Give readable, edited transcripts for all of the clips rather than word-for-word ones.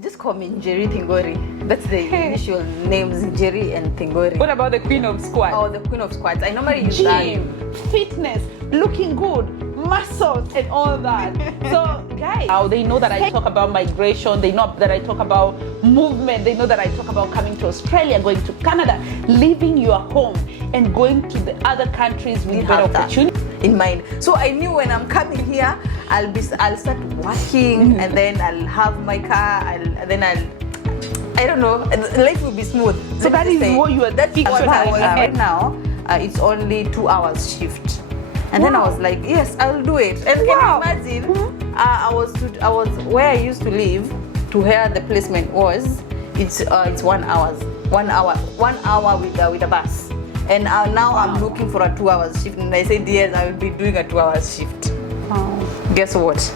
Just call me Njeri Thingori. That's the initial names, Njeri and Thingori. What about the queen of squats? Oh, the queen of squats. I normally use that. Gym, fitness, looking good, muscles and all that. So guys, now they know that I talk about migration, they know that I talk about movement, they know that I talk about coming to Australia, going to Canada, leaving your home and going to the other countries with better opportunity in mind. So I knew when I'm coming here, I'll start working and then I'll have my car, I don't know, life will be smooth. So that is what you are right now. It's only 2 hours shift. And then I was like, yes, I'll do it. And can you imagine? I was where I used to live to where the placement was. It's 1 hour. 1 hour with a bus. And now I'm looking for a 2 hours shift. And I said, yes, I will be doing a 2 hours shift. Guess what?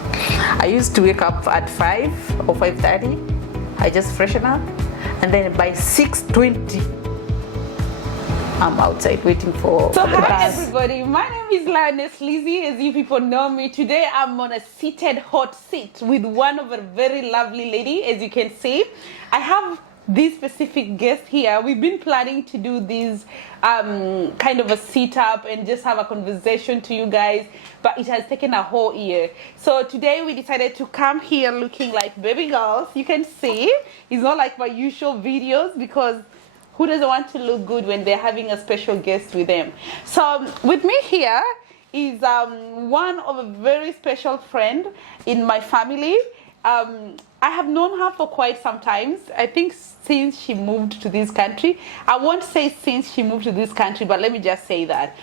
I used to wake up at 5 or 5:30. I just freshen up, and then by 6:20, I'm outside waiting for So the hi bus. everybody, my name is Lioness Lizzie, as you people know me. Today I'm on a seated hot seat with one of a very lovely lady, as you can see. I have this specific guest here. We've been planning to do this kind of a sit up and just have a conversation to you guys, but it has taken a whole year. So today we decided to come here looking like baby girls. You can see it's not like my usual videos, because who doesn't want to look good when they're having a special guest with them? So with me here is one of a very special friend in my family. I have known her for quite some time. I think since she moved to this country. I won't say since she moved to this country, but let me just say that.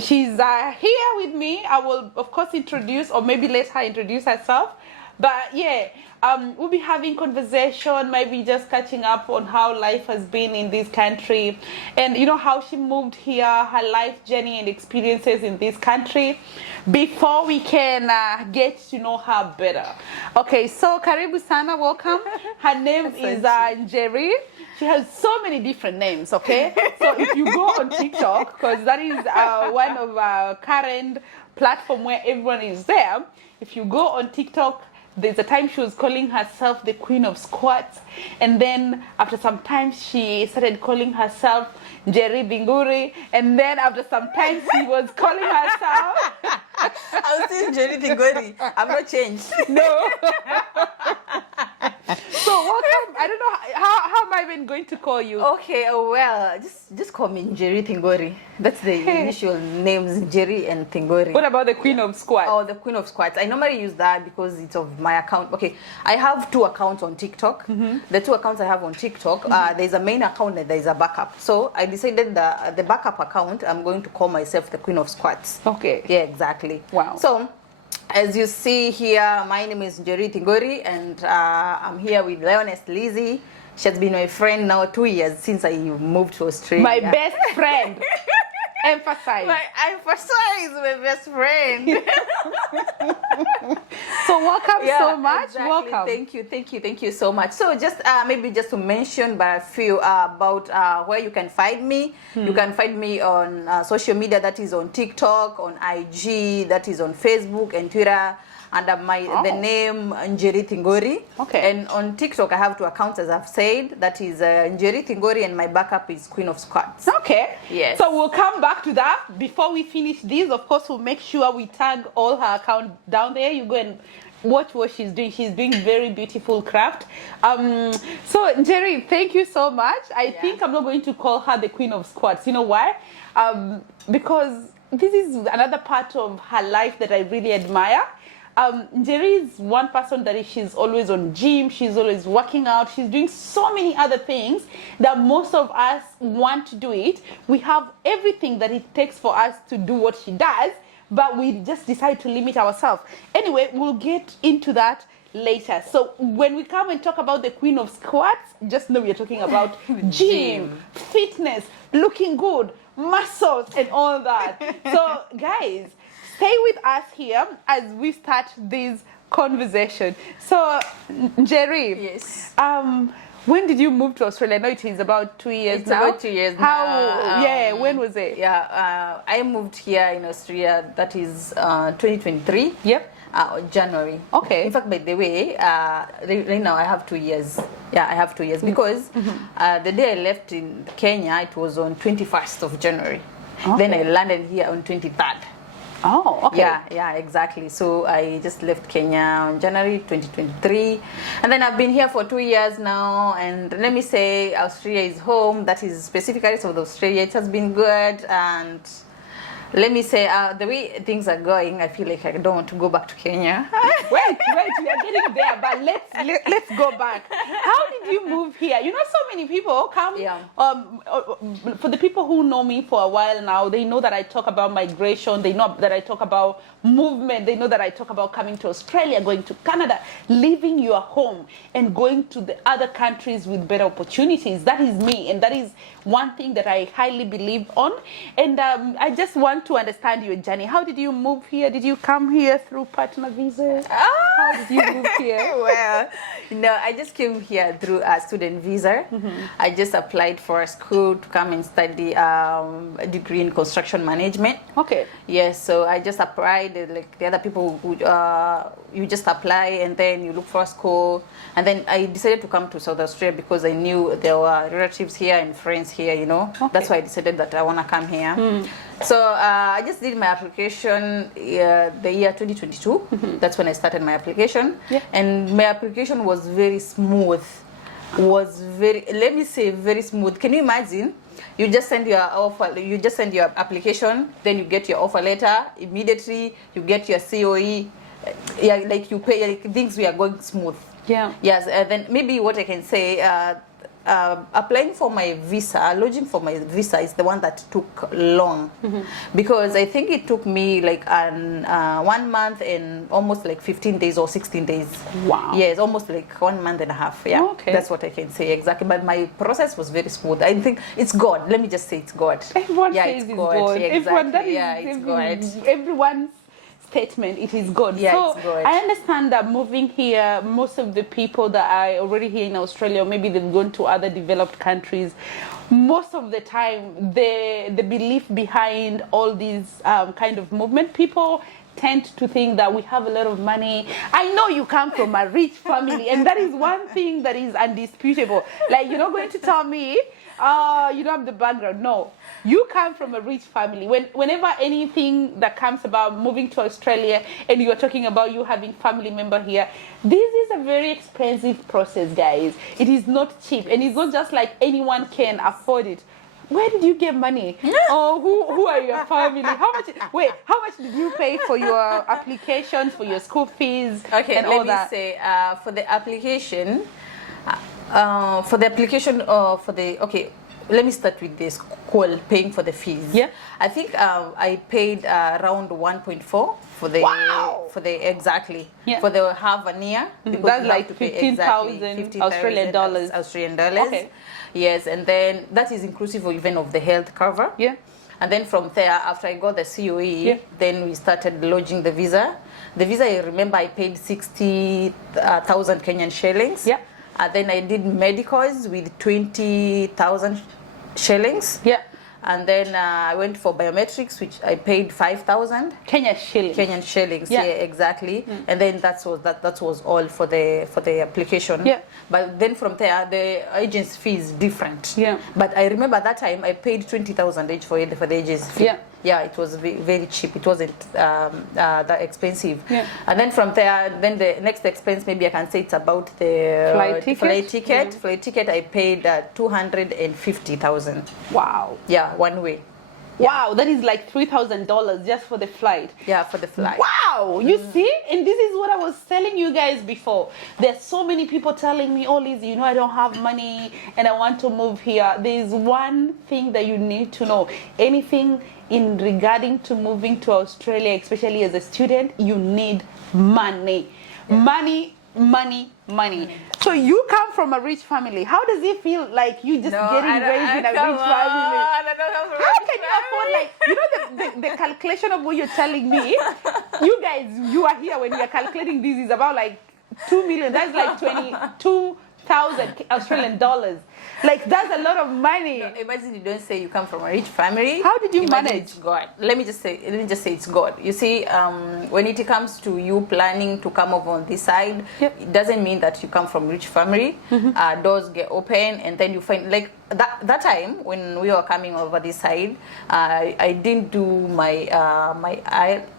She's here with me. I will, of course, introduce, or maybe let her introduce herself. But yeah, we'll be having conversation, maybe just catching up on how life has been in this country, and you know how she moved here, her life journey and experiences in this country, before we can get to know her better. Okay, so Karibu Sana, welcome. Her name is Njeri. She has so many different names, okay? So if you go on TikTok, because that is one of our current platform where everyone is there, if you go on TikTok, there's a time she was calling herself the queen of squats, and then after some time she started calling herself Njeri Thingori, and then after some time she was calling herself I'm still Njeri Thingori. I'm not changed. No. So welcome. I don't know how am I even going to call you? Okay, well, just call me Njeri Thingori. That's the initial names, Njeri and Thingori. What about the queen of squats? Oh, the queen of squats. I normally use that because it's of my account. Okay, I have 2 accounts on TikTok. The 2 accounts I have on TikTok, there's a main account and there's a backup. So I decided the backup account, I'm going to call myself the queen of squats. Okay. Yeah, exactly. Wow. So, as you see here, my name is Njeri Thingori, and I'm here with Lioness Lizzie. She has been my friend now 2 years since I moved to Australia. My best friend. Emphasize. I emphasize my best friend. So welcome so much. Exactly. Welcome. Thank you so much. So just maybe just to mention, but I feel about where you can find me. You can find me on social media. That is on TikTok, on IG, that is on Facebook and Twitter, under the name Njeri Thingori. Okay. And on TikTok I have 2 accounts, as I've said. That is Njeri Thingori, and my backup is Queen of Squats. Okay. Yes. So we'll come back to that. Before we finish this, of course, we'll make sure we tag all her account down there. You go and watch what she's doing. She's doing very beautiful craft. So Njeri, thank you so much. I think I'm not going to call her the queen of squats. You know why? Because this is another part of her life that I really admire. Njeri is one person that she's always on gym, she's always working out, she's doing so many other things that most of us want to do it. We have everything that it takes for us to do what she does, but we just decide to limit ourselves. Anyway, we'll get into that later. So when we come and talk about the queen of squats, just know we're talking about gym, fitness, looking good, muscles and all that. So guys, stay with us here as we start this conversation. So, Njeri, Yes. when did you move to Australia? I know it is about 2 years It's now. about 2 years How? now. Yeah, when was it? Yeah, I moved here in Australia. That is 2023. Yep. January. Okay. In fact, by the way, right now I have 2 years. Yeah, I have 2 years because the day I left in Kenya, it was on 21st of January. Then I landed here on 23rd. Oh, okay. Yeah, exactly. So I just left Kenya on January 2023, and then I've been here for 2 years now. And let me say, Australia is home. That is specifically South Australia. It has been good, and let me say, the way things are going, I feel like I don't want to go back to Kenya. wait, we are getting there, but let's go back. How did you move here? You know, so many people come. Yeah. For the people who know me for a while now, they know that I talk about migration. They know that I talk about movement. They know that I talk about coming to Australia, going to Canada, leaving your home, and going to the other countries with better opportunities. That is me, and that is one thing that I highly believe on. And I just want to understand your journey. How did you move here? Did you come here through partner visa? How did you move here? Well, no, I just came here through a student visa. I just applied for a school to come and study a degree in construction management. Okay. Yes, so I just applied like the other people who you just apply and then you look for a school. And then I decided to come to South Australia because I knew there were relatives here and friends here, you know. Okay. That's why I decided that I want to come here. So I just did my application the year 2022. That's when I started my application. Yeah. And my application was very smooth. Let me say very smooth. Can you imagine? You just send your offer, you just send your application, then you get your offer letter immediately, you get your COE, yeah, like you pay, like things we are going smooth. Yeah. Yes, then maybe what I can say, applying for my visa, lodging for my visa is the one that took long because I think it took me like 1 month and almost like 15 days or 16 days. Wow. Yes, almost like 1 month and a half. Yeah, Okay. that's what I can say exactly. But my process was very smooth. I think it's God. Let me just say it's God. Everyone yeah, says it's it's God. God. Yeah, Everyone, that exactly. is Yeah, it's God. everyone's statement. It is God. Yeah, so it's God. I understand that moving here, most of the people that are already here in Australia, or maybe they've gone to other developed countries, most of the time the belief behind all these kind of movement, people tend to think that we have a lot of money. I know you come from a rich family, and that is one thing that is undisputable. Like, you're not going to tell me, you don't have the background. No, you come from a rich family. Whenever anything that comes about moving to Australia, and you're talking about you having family member here, this is a very expensive process, guys. It is not cheap, and it's not just like anyone can afford it. Where did you get money? Oh, who are your family? How much did you pay for your applications, for your school fees, Okay, and all let that? me say for the application, okay, let me start with this school paying for the fees. Yeah. I think I paid around 1.4 for the Wow. exactly Yeah. for the half a year. because That's you have like to pay 15,000 Australian dollars. Australian dollars. Okay. Yes, and then that is inclusive of even of the health cover. Yeah. And then from there, after I got the COE, Yeah. then we started lodging the visa. The visa, I remember I paid 60,000 Kenyan shillings. Yeah. And then I did medicals with 20,000 shillings. Yeah. And then I went for biometrics, which I paid 5,000 Kenya shilling. Kenyan shillings. Yeah. Yeah, exactly. And then that was all for the application. Yeah. But then from there, the agent's fee is different. Yeah. But I remember that time I paid 20,000 each for the agent's fee. Yeah. Yeah, it was very cheap. It wasn't that expensive. Yeah. And then from there, then the next expense, maybe I can say it's about the Flight ticket? Flight ticket. Mm. Flight ticket, I paid 250,000. Wow. Yeah, one way. Wow, that is like $3,000 just for the flight. Yeah, for the flight. Wow, you see? And this is what I was telling you guys before. There's so many people telling me, oh, Lizzie, you know, I don't have money and I want to move here. There's one thing that you need to know. Anything in regarding to moving to Australia, especially as a student, you need money. Money. So you come from a rich family. How does it feel like you just getting raised in a rich family? How can you afford, like, you know, the calculation of what you're telling me? You guys, you are here when you're calculating this is about like 2 million. That's like 22,000 6,000 Australian dollars. Like, that's a lot of money. No, imagine you don't say you come from a rich family. How did you Imagine manage? It's God. Let me just say it's God. You see, when it comes to you planning to come over on this side, Yep. it doesn't mean that you come from rich family. Doors get open, and then you find like that time when we were coming over this side, I didn't do my my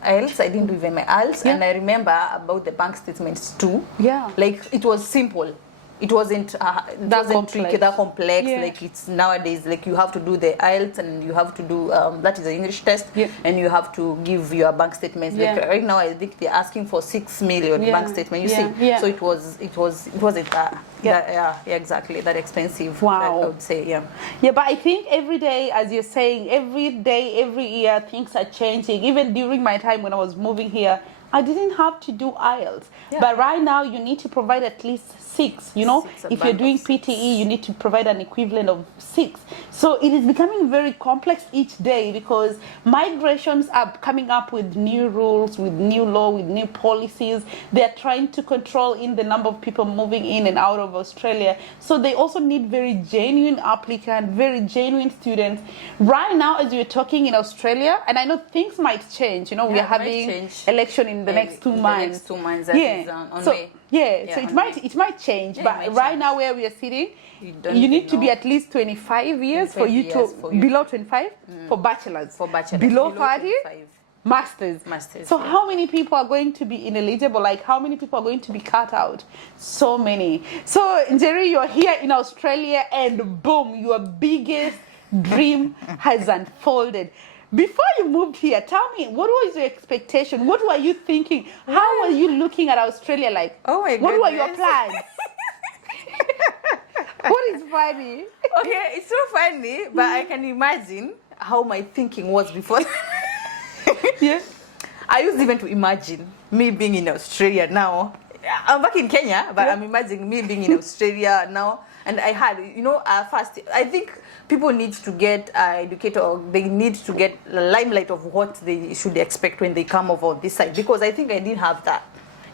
IELTS. I didn't do even my IELTS, Yeah. and I remember about the bank statements too. Yeah. Like it was simple. It wasn't complex. that complex. Yeah. Like it's nowadays. Like you have to do the IELTS and you have to do that is the English test, Yeah. and you have to give your bank statements. Like Yeah. right now, I think they're asking for 6 million Yeah. bank statement. You Yeah. see, Yeah. so it wasn't that. Yeah. Yeah, exactly that expensive. Wow. I would say, yeah. Yeah, but I think every day, as you're saying, every day, every year, things are changing. Even during my time when I was moving here, I didn't have to do IELTS. Yeah. But right now, you need to provide at least 6. You know, 6, a if you're band doing of 6. PTE, you need to provide an equivalent of 6. So it is becoming very complex each day because migrations are coming up with new rules, with new law, with new policies. They are trying to control in the number of people moving in and out of Australia. So they also need very genuine applicants, very genuine students. Right now, as we're talking in Australia, and I know things might change. You know, Yeah, we're it might having change. election in the next 2 In the months. next 2 months, that is on so, May. Yeah, so on it might change, Yeah, it but might right change. now where we are sitting, You don't you need even to be know. at least 25 years for 25 you years to for you below 25 for bachelors. For bachelors. Below 30, 25. masters. Masters, So yeah. how many people are going to be ineligible? Like how many people are going to be cut out? So many. So Jerry, you're here in Australia and boom, your biggest dream has unfolded. Before you moved here, tell me, what was your expectation? What were you thinking? How were you looking at Australia like? Oh my What were your goodness. plans? What is funny? Okay, it's so funny, but I can imagine how my thinking was before. Yeah. I used even to imagine me being in Australia now. I'm back in Kenya, but Yeah. I'm imagining me being in Australia now. And I had, first, I think people need to get educated, or they need to get the limelight of what they should expect when they come over this side, because I think I didn't have that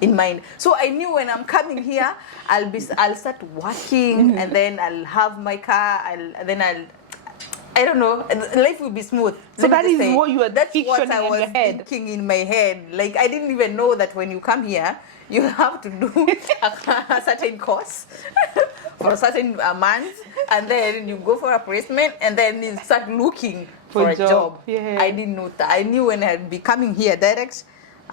in mind. So I knew when I'm coming here, I'll start working, and then I'll have my car, I don't know, life will be smooth. So Let me that just is say, what you were that's what picturing I in was your head. thinking in my head. Like I didn't even know that when you come here, you have to do a certain course for a certain month, and then you go for a placement, and then you start looking for a job. Yeah. I didn't know that. I knew when I'd be coming here direct,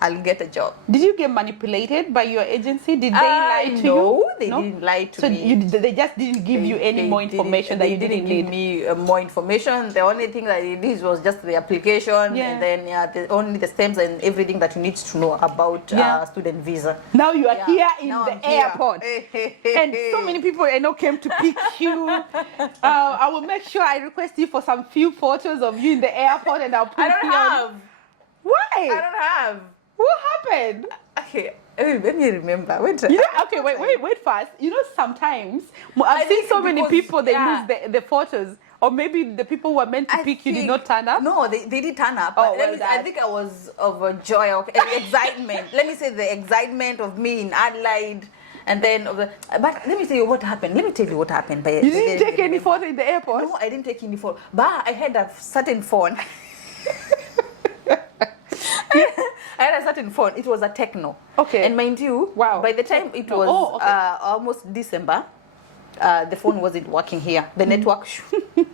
I'll get a job. Did you get manipulated by your agency? Did they lie to no, you? They didn't lie to so me. They just didn't give you any more information that you didn't give need. me more information. The only thing that they did was just the application, Yeah. and then only the steps and everything that you need to know about Yeah. student visa. Now you are Yeah. here in Now the I'm here. airport. And so many people I know came to pick you. I will make sure I request you for some few photos of you in the airport, and I'll put I don't you on. have. Why? I don't have. What happened? Okay, let me remember. Wait. You know, okay, wait first. You know, sometimes I I've seen think so many because- people they yeah. lose the photos, or maybe the people who were meant to pick you did not turn up. No, they did turn up. Oh, But well, I that- think I was of a joy, of excitement. Let me say the excitement of me in Adelaide. And then, but let me tell you what happened. Let me tell you what happened. You didn't take any photo in the airport? No, I didn't take any phone. But I had a certain phone. I had a certain phone. It was a Techno. Okay. And mind you, Wow. by the time it Techno. was Oh, okay. almost December, the phone wasn't working here. The network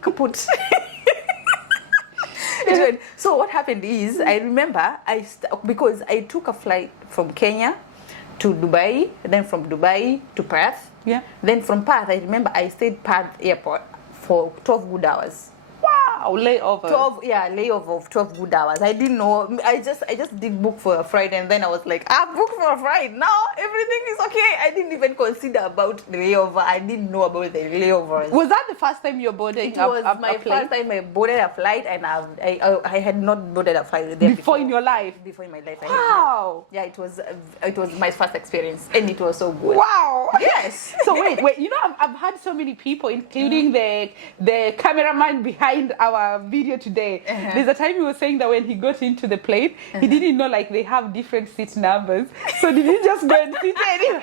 kaput. So what happened is, I remember because I took a flight from Kenya to Dubai, then from Dubai to Perth. Yeah. Then from Perth, I remember I stayed Perth airport for 12 good hours. Wow, layover. 12, yeah, layover of 12 good hours. I didn't know. I just did book for a Friday, and then I was like, I booked for a Friday. Now everything is okay. I didn't even consider about the layover. I didn't know about the layovers. Was that the first time you're boarding It was my plane? first time I boarded a flight, and I had not boarded a flight there Before in your life? Before in my life. Wow. Yeah, it was my first experience, and it was so good. Wow. Yes. So wait. You know, I've had so many people, including the cameraman behind our video today. There's a time he was saying that when he got into the plane, he didn't know like they have different seat numbers. So did he just go and sit anywhere?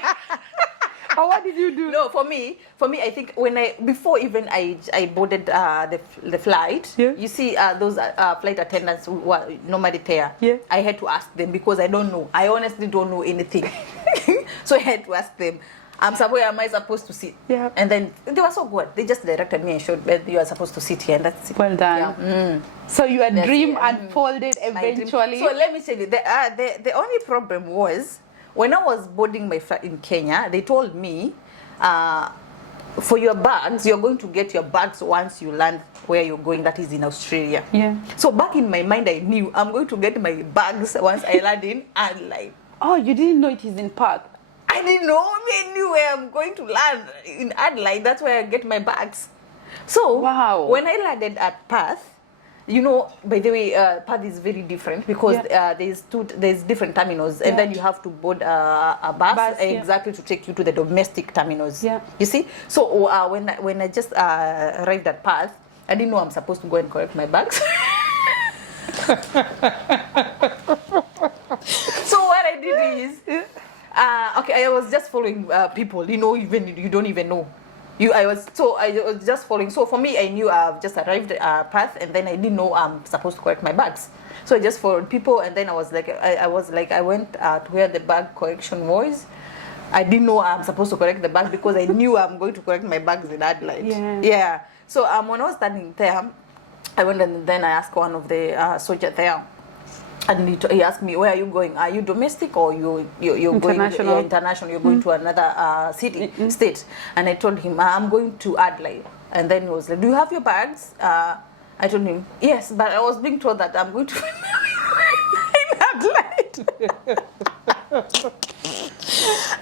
Or what did you do? No, for me, I think before even I boarded the flight, Yeah. you see those flight attendants who were normally there. Yeah. I had to ask them because I don't know. I honestly don't know anything. So I had to ask them. Where am I supposed to sit? Yeah. And then they were so good. They just directed me and showed where you are supposed to sit here, and that's it. Well done. Yeah. So your That's dream it. unfolded My dream. eventually. So let me tell you, the only problem was when I was boarding my flight in Kenya, they told me, for your bags, you're going to get your bags once you land where you're going, that is in Australia. Yeah. So back in my mind, I knew I'm going to get my bags once I land in Adelaide. Oh, you didn't know it is in Perth. I didn't know. I knew where I'm going to land in Adelaide. That's where I get my bags. So Wow. when I landed at Perth, by the way, Perth is very different because there's different terminals, and then you have to board a bus exactly to take you to the domestic terminals. Yeah. You see? So when I just arrived at Perth, I didn't know I'm supposed to go and collect my bags. So what I did is, I was just following people. Even you don't even know. I was just following. So for me, I knew I've just arrived at Perth, and then I didn't know I'm supposed to collect my bags. So I just followed people, and then I went to where the bag collection was. I didn't know I'm supposed to collect the bag because I knew I'm going to collect my bags in Adelaide. Yeah. So when I was standing there, I went and then I asked one of the soldiers there. And he asked me, where are you going? Are you domestic or you're going international? You're going to another state. And I told him, I'm going to Adelaide. And then he was like, do you have your bags? I told him, yes, but I was being told that I'm going to in Adelaide. And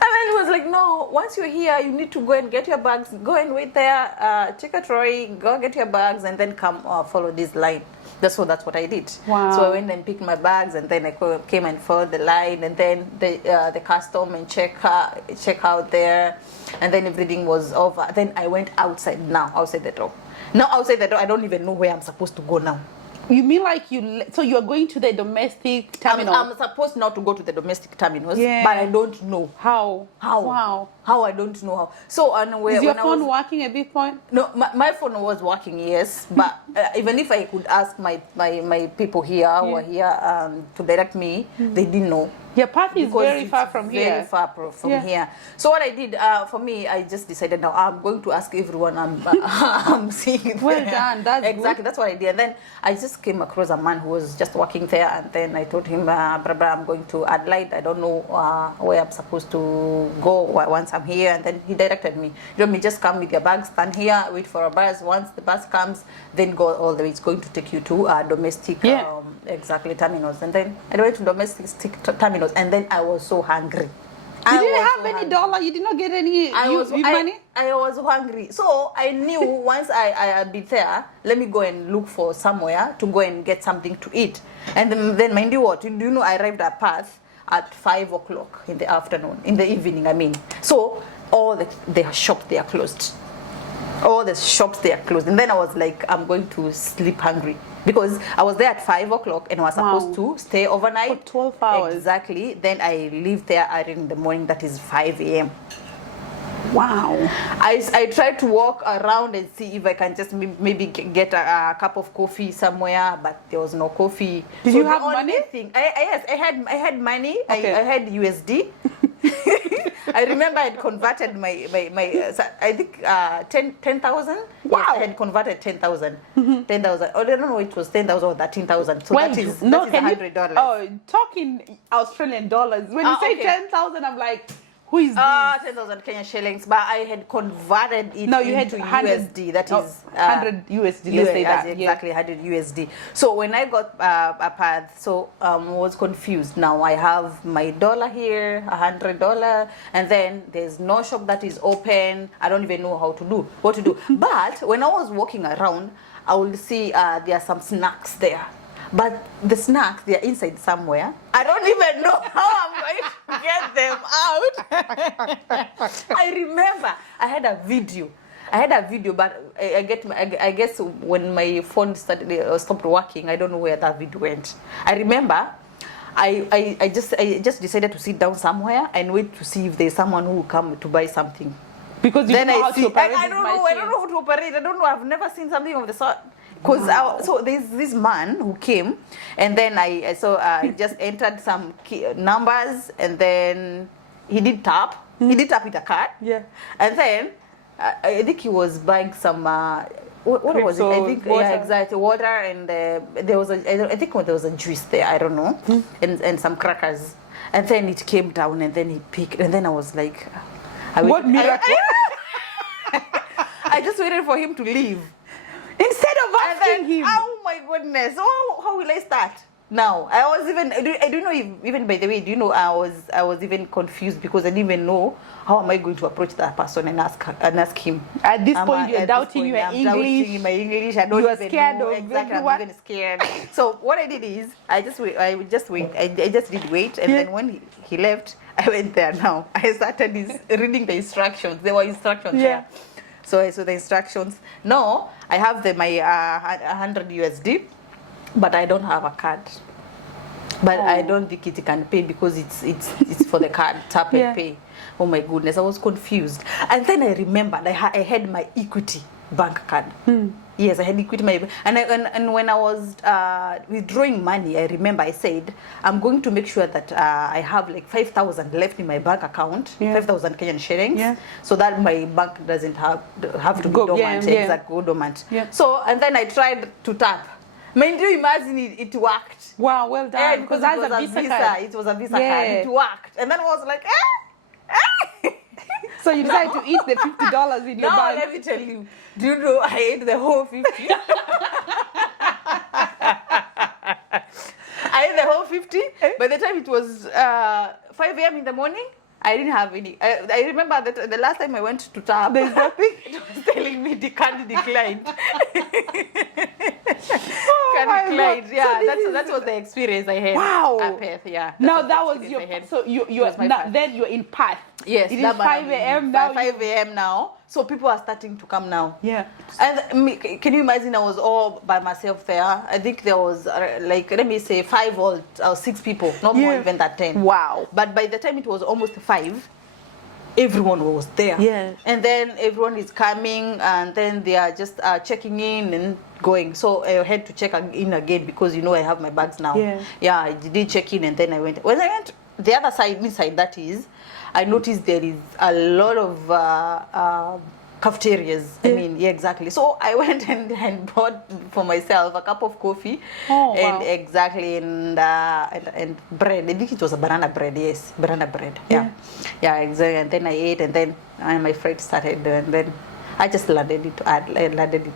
then he was like, no, once you're here, you need to go and get your bags. Go and wait there, take a trolley, go get your bags, and then come follow this line. That's what I did. Wow. So I went and picked my bags, and then I came and followed the line, and then the custom and check out there, and then everything was over. Then I went outside the door. Now outside the door, I don't even know where I'm supposed to go now. You mean like so you're going to the domestic terminal? I'm supposed not to go to the domestic terminals, Yeah. but I don't know How? Wow. How I don't know how. So Is your phone working at this point? No, my phone was working, yes, but even if I could ask my people here who are here to direct me, they didn't know. Your path is very far from here. Very far from here. So what I did, for me, I just decided now I'm going to ask everyone I'm seeing. Well done. That's exactly. good. That's what I did. And then I just came across a man who was just working there, and then I told him, I'm going to Adelaide. I don't know where I'm supposed to go once I'm here. And then he directed me. Just come with your bags, stand here, wait for a bus. Once the bus comes, then go all the way. It's going to take you to domestic terminals. And then I went to domestic terminals, and then I was so hungry. You didn't have any dollar. You did not get any money. I was hungry, so I knew once I'd be there, let me go and look for somewhere to go and get something to eat. And then mind you what? Do you know I arrived at Perth at 5 o'clock in the afternoon, in the evening, I mean. So all the shops, they are closed. All the shops, they are closed. And then I was like, I'm going to sleep hungry. Because I was there at 5 o'clock and I was supposed to stay overnight. For 12 hours. Exactly. Then I leave there early in the morning, that is 5 a.m. Wow. I tried to walk around and see if I can just maybe get a cup of coffee somewhere, but there was no coffee. Did you have money? Yes, I had money. Okay. I had USD. I remember I had converted my I think 10,000. Wow. Yes, I had converted 10,000. 10,000. Oh, I don't know, it was 10,000 or 13,000. So that is $100. Oh, talking Australian dollars. When you say okay. 10,000, I'm like, who is this? 10,000 Kenya shillings, but I had converted it No, you had into 100, USD. That is 100 USD. Let's say that. Exactly, 100 USD. So when I got a pad, I was confused. Now I have my dollar here, $100, and then there's no shop that is open. I don't even know what to do. But when I was walking around, I will see there are some snacks there. But the snacks, they're inside somewhere. I don't even know how I'm going to get them out. I remember I had a video, but I guess when my phone stopped working, I don't know where that video went. I remember I just decided to sit down somewhere and wait to see if there's someone who will come to buy something. Because you Then know I how see, to operate I these don't know, I don't machines. know how to operate. I don't know. I've never seen something of the sort. Because so there's this man who came, and then I just entered some numbers, and then he did tap. He did tap with a card. Yeah. And then I think he was buying some. What was it? I Crepes think or water. yeah, exactly, water, and there was I think there was a juice there. I don't know, and some crackers. And then it came down, and then he picked, and then I was like, What miracle? I just waited for him to leave. Instead of And then, asking him. oh my goodness, how will I start? Now, I was even, I don't know if, even by the way, do you know, I was even confused because I didn't even know how am I going to approach that person and ask him. At this Am point, I- you're at this doubting point, your I'm English. doubting my English. I don't You are even scared know. of Exactly, everyone. I'm even scared. So what I did is, I just wait. I just did wait, and Yeah. then when he left, I went there. Now I started reading the instructions. There were instructions Yeah. there. So I saw the instructions. No, I have my 100 USD, but I don't have a card. But I don't think it can pay because it's for the card, tap Yeah. and pay. Oh my goodness, I was confused. And then I remembered I had my Equity bank card. Yes, I had Equity and when I was withdrawing money, I remember I said I'm going to make sure that I have like 5,000 left in my bank account, Yeah. 5,000 Kenyan shillings, Yeah. so that my bank doesn't have to Go- be dormant. yeah, yeah. Exactly, go dormant. Yeah. So and then I tried to tap. Mind you, imagine it worked. Wow, well done. Yeah, because that's it was a Visa card. It was a Visa Yeah. card. It worked, and then I was like, So you decided to eat the $50 in your Now bag. let me tell you. Do you know I ate the whole 50? I ate the whole 50. By the time it was 5 a.m. in the morning, I didn't have any. I remember that the last time I went to tap, There's nothing. it was telling me the card declined. Oh my Card declined. God. Yeah, So this that was the experience I had. Wow. At Perth, yeah. Now the that was experience your. I had. So you was my now, first. then you're in Perth. Yes, It is that 5 a.m. now. 5 a.m. now. So people are starting to come now. Yeah. And can you imagine I was all by myself there? I think there was like, let me say 5 or 6 people, not more Yeah. even than 10. Wow. But by the time it was almost 5, everyone was there. Yeah. And then everyone is coming and then they are just checking in and going. So I had to check in again because, you know, I have my bags now. Yeah. Yeah, I did check in and then I went. When I went the other side, inside that is, I noticed there is a lot of cafeterias. I Yeah. mean, yeah, exactly. So I went and bought for myself a cup of coffee. Oh, and wow. exactly and bread. I think it was a banana bread. Yes, banana bread. Yeah. Yeah, exactly. And then I ate, and then my friend started, and then I just landed in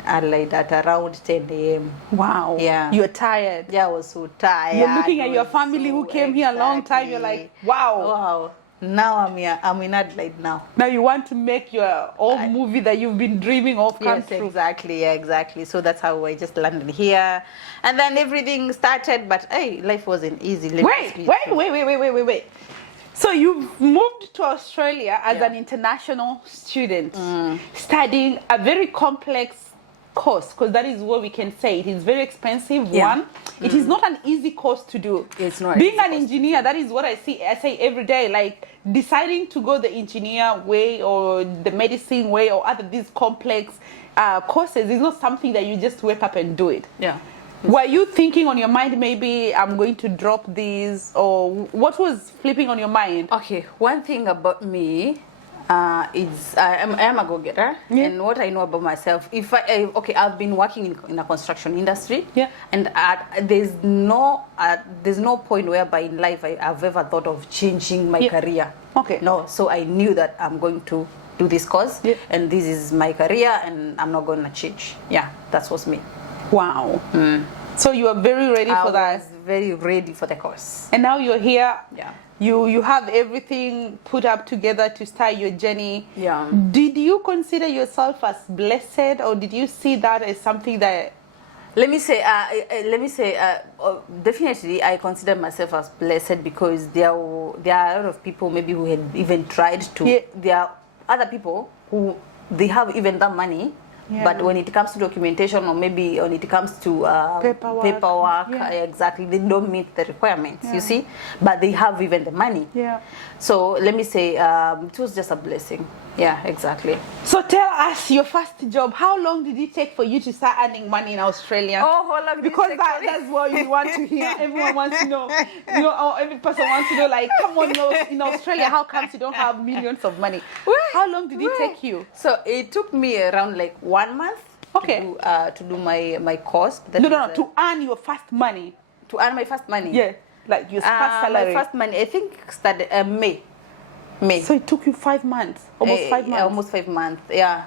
Adelaide at around 10 a.m. Wow. Yeah. You're tired. Yeah, I was so tired. You're looking at I your was family who so- came here a long time. You're like, wow. Wow. Now I'm here. I'm in Adelaide now. Now you want to make your old movie that you've been dreaming of come Yes, true. exactly. Yeah, exactly. So that's how I just landed here, and then everything started. But hey, life wasn't easy. Let me Wait, speak wait, to- wait. So you've moved to Australia as Yeah. an international student, studying a very complex course, because that is what we can say. It is very expensive. Yeah. One, it is not an easy course to do. It's not an Being easy an engineer, that is what I say every day. Like deciding to go the engineer way or the medicine way or other these complex courses is not something that you just wake up and do it. Yeah. Were you thinking on your mind, maybe I'm going to drop these, or what was flipping on your mind? Okay. One thing about me is I am a go-getter, Yeah. and what I know about myself, if I've been working in a construction industry, Yeah. and there's no point whereby in life I've ever thought of changing my Yeah. career. Okay. No, so I knew that I'm going to do this course, Yeah. and this is my career, and I'm not going to change. Yeah, that was me. Wow. So you are very ready I for that. was very ready for the course. And now you're here. Yeah. You have everything put up together to start your journey. Yeah. Did you consider yourself as blessed, or did you see that as something that? Let me say, definitely, I consider myself as blessed because there are a lot of people maybe who had even tried to. Yeah. There are other people who they have even that money, Yeah. But when it comes to documentation, or maybe when it comes to paperwork, Yeah. exactly, they don't meet the requirements, Yeah. you see. But they have even the money. Yeah. So let me say, it was just a blessing. Yeah, exactly. So tell us your first job. How long did it take for you to start earning money in Australia? Oh, how long did it Because take for me? that's what you want to hear. Everyone wants to know. You know, or every person wants to know. Like, come on, in Australia, how comes you don't have millions of money? How long did it take you? So it took me around like 1 month. Okay. To do my course. That No, is, to earn your first money. to earn my first money. Yeah, like your first salary. My first money, I think, started May. So it took you 5 months, almost 5 months. Almost 5 months, yeah.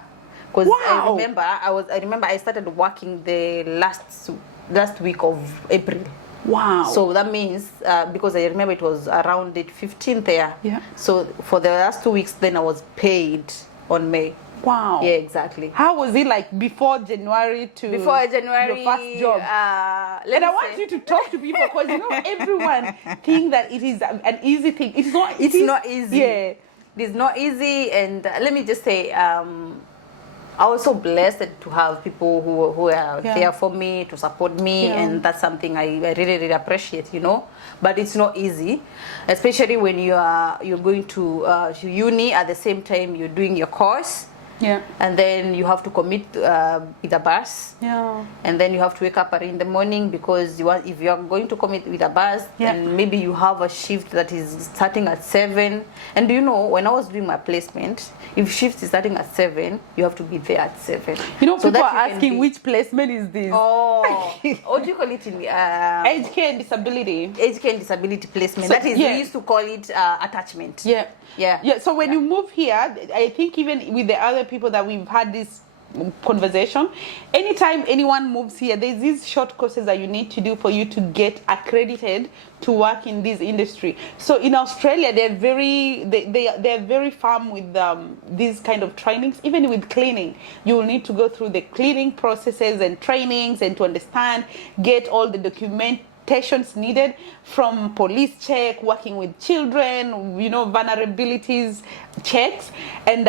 Because Wow. I remember I started working the last week of April. Wow. So that means because I remember it was around the 15th there. Yeah. So for the last 2 weeks, then I was paid on May. Wow. Yeah, exactly. How was it like before January to Before January, your first job? And I want you to talk to people because you know everyone think that it is an easy thing. It's not. It's not easy. Yeah. It's not easy, and let me just say, I was so blessed to have people who are Yeah. there for me, to support me, Yeah. and that's something I really, really appreciate, you know. But it's not easy, especially when you're going to uni at the same time you're doing your course. Yeah. And then you have to commit with a bus. Yeah. And then you have to wake up early in the morning because if you are going to commit with a bus, Yeah. and maybe you have a shift that is starting at 7. And do you know, when I was doing my placement, if shift is starting at 7, you have to be there at 7. You know, So people that are you can asking be- which placement is this? Oh, what do you call it in Aged care and disability. aged care and disability placement? So, That is, yeah. we used to call it attachment. Yeah. Yeah. Yeah. So when you move here, I think even with the other people that we've had this conversation, anytime anyone moves here, there's these short courses that you need to do for you to get accredited to work in this industry. So in Australia, they're very firm with these kind of trainings. Even with cleaning, you will need to go through the cleaning processes and trainings, and to understand, get all the documentations needed, from police check, working with children, you know, vulnerabilities checks. And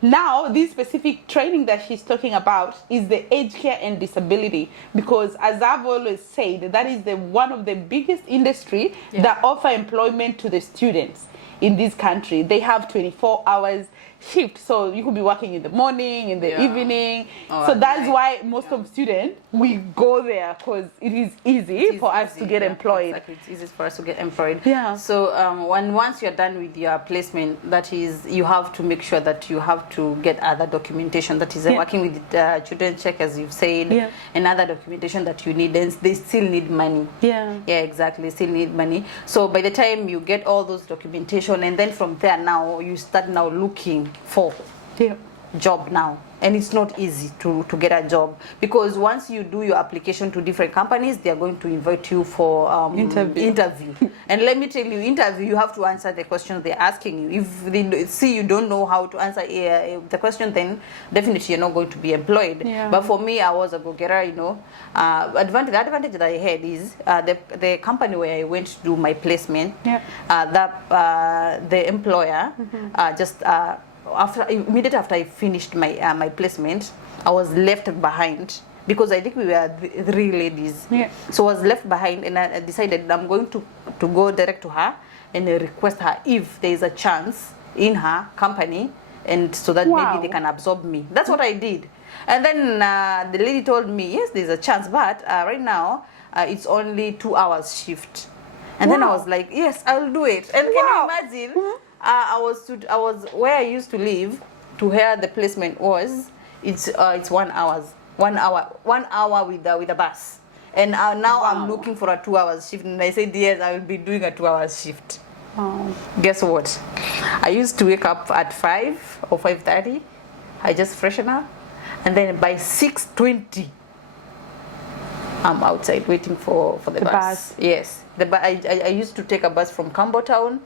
now this specific training that she's talking about is the aged care and disability, because as I've always said, that is one of the biggest industry that offer employment to the students in this country. They have 24 hours shift, so you could be working in the morning, in the evening. So that's why most of students, we go there because it is easy for us to get employed. Exactly. It's easy for us to get employed. Yeah. So once you're done with your placement, that is, you have to make sure that you have to get other documentation. That is, working with children check, as you've said, and other documentation that you need. And they still need money. Yeah. Yeah, exactly. Still need money. So by the time you get all those documentation, and then from there now you start now looking for job now. And it's not easy to get a job, because once you do your application to different companies, they are going to invite you for interview. And let me tell you, interview, you have to answer the questions they're asking you. If they see you don't know how to answer the question, then definitely you're not going to be employed. But for me, I was a go-getter, you know. The advantage that I had is the company where I went to do my placement, the employer just immediately after I finished my placement, I was left behind, because I think we were 3 ladies. So I was left behind, and I decided I'm going to go direct to her and request her if there is a chance in her company, and so that maybe they can absorb me. That's what I did. And then the lady told me, yes, there's a chance, but right now it's only 2 hours shift. And then I was like, yes, I'll do it. And can you imagine? I was where I used to live to where the placement was. It's 1 hour. 1 hour with a bus. And now I'm looking for a 2 hours shift. And I said, yes, I will be doing a 2 hours shift. Guess what? I used to wake up at 5 or 5:30. I just freshen up, and then by 6:20, I'm outside waiting for the bus. Yes. I used to take a bus from Campbelltown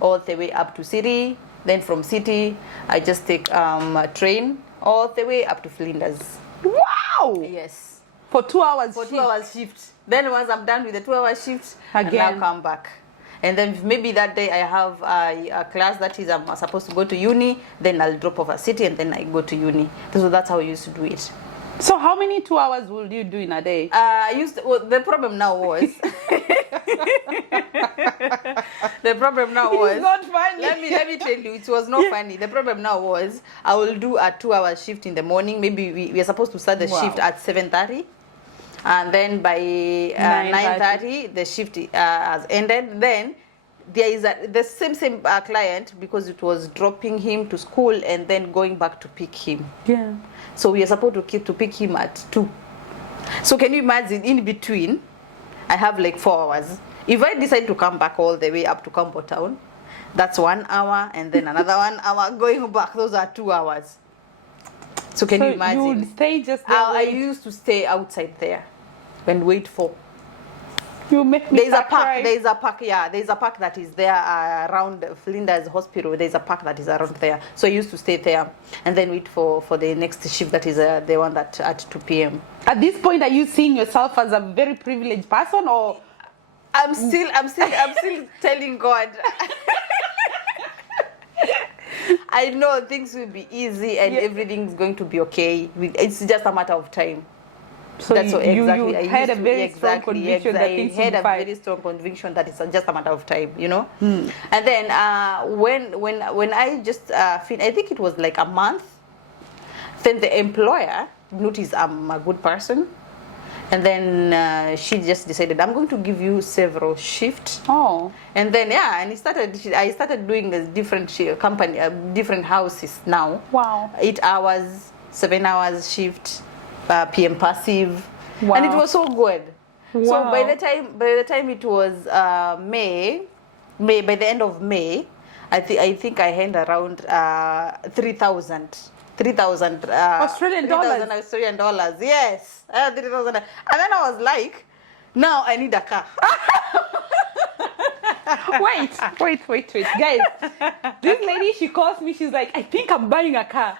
all the way up to city. Then from city, I just take a train all the way up to Flinders. Wow! Yes. For 2 hours. For 2 hours shift. Then once I'm done with the 2 hour shift, Again. I now come back. And then if maybe that day I have a class that is I'm supposed to go to uni, then I'll drop off a city and then I go to uni. So that's how I used to do it. So how many 2 hours would you do in a day? The problem now was the problem now was It's not funny. Let me tell you, it was not funny. The problem now was I will do a 2-hour shift in the morning. Maybe we are supposed to start the shift at 7:30, and then by 9:30 the shift has ended. Then there is the same client, because it was dropping him to school and then going back to pick him. Yeah. So we are supposed to pick him at 2. So can you imagine, in between, I have like 4 hours. If I decide to come back all the way up to Campo Town, that's 1 hour, and then another 1 hour going back. Those are 2 hours. So can you imagine? You would stay just there. I used to stay outside there and wait for. You make me There's a cry. park. There's a park. Yeah, there's a park that is there around Flinders Hospital. There's a park that is around there. So I used to stay there and then wait for the next shift, that is the one that at 2 p.m. At this point, are you seeing yourself as a very privileged person, or I'm still telling God. I know things will be easy and everything's going to be okay. It's just a matter of time. so That's what exactly. you I had a used to- very strong conviction that things I would had be a fine. very strong conviction that it's just a matter of time, you know. And then when I just I think it was like a month, then the employer noticed I'm a good person, and then she just decided, I'm going to give you several shifts. Oh, And then I started doing a different company, different houses now. wow. 8 hours, 7 hours shift, PM passive, Wow. and it was so good. So Wow. by the time it was May, by the end of May, I think I had around 3,000 Australian dollars. 3,000 Australian dollars. Yes, 3,000. And then I was like, now I need a car. wait, guys. This lady, she calls me. She's like, I think I'm buying a car.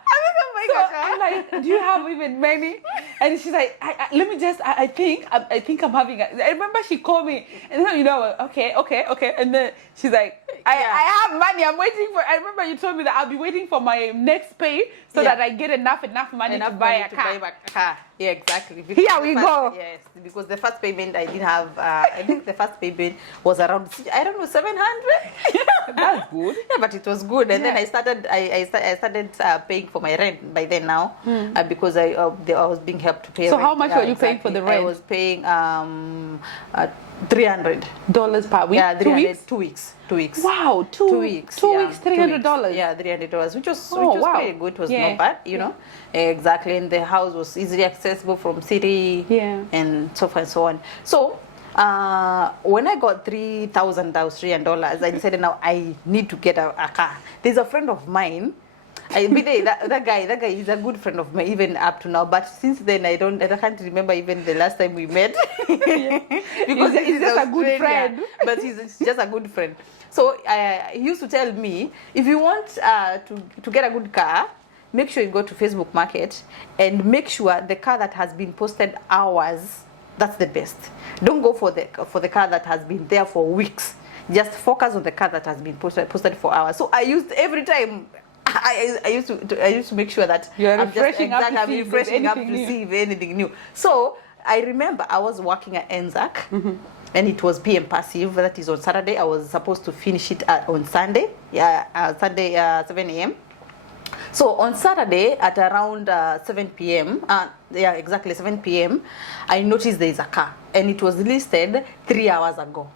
So I'm like, do you have even money? And she's like, let me just. I think I'm having. I remember she called me, and then okay. And then she's like, I have money. I'm waiting for. I remember you told me that I'll be waiting for my next pay so that I get enough money to buy a car. Yeah, exactly. Here we go. Yes, because the first payment I did have, I think the first payment was around, I don't know, 700. That's good. Yeah, but it was good. And then Yeah. I started paying for my rent by then now, because I was being helped to pay. So rent. how much were you paying for the rent? I was paying $300 per week. Yeah, 2 300. weeks. 2 weeks. 2 weeks. Wow, 2 weeks. Two yeah, weeks, $300. Yeah, $300, which was wow. pretty good. It was Yeah. not bad, you know. Exactly, and the house was easily accessible from city, Yeah. and so forth and so on. So when I got 3,000 Australian dollars, I decided now I need to get a car. There's a friend of mine. That guy is a good friend of mine even up to now. But since then I can't remember even the last time we met. Because He's just a good Australian, friend. but he's just a good friend. So he used to tell me, if you want to get a good car, make sure you go to Facebook Market and make sure the car that has been posted hours, that's the best. Don't go for the car that has been there for weeks. Just focus on the car that has been posted for hours. So I used every time. I used to make sure that You're I'm refreshing up to I'm see if refreshing there's up to anything new. see if anything new. So I remember I was working at Anzac, and it was PM passive. That is on Saturday. I was supposed to finish it on Sunday. Sunday 7 a.m. So on Saturday at around 7 p.m. Exactly 7 p.m. I noticed there is a car, and it was listed 3 hours ago.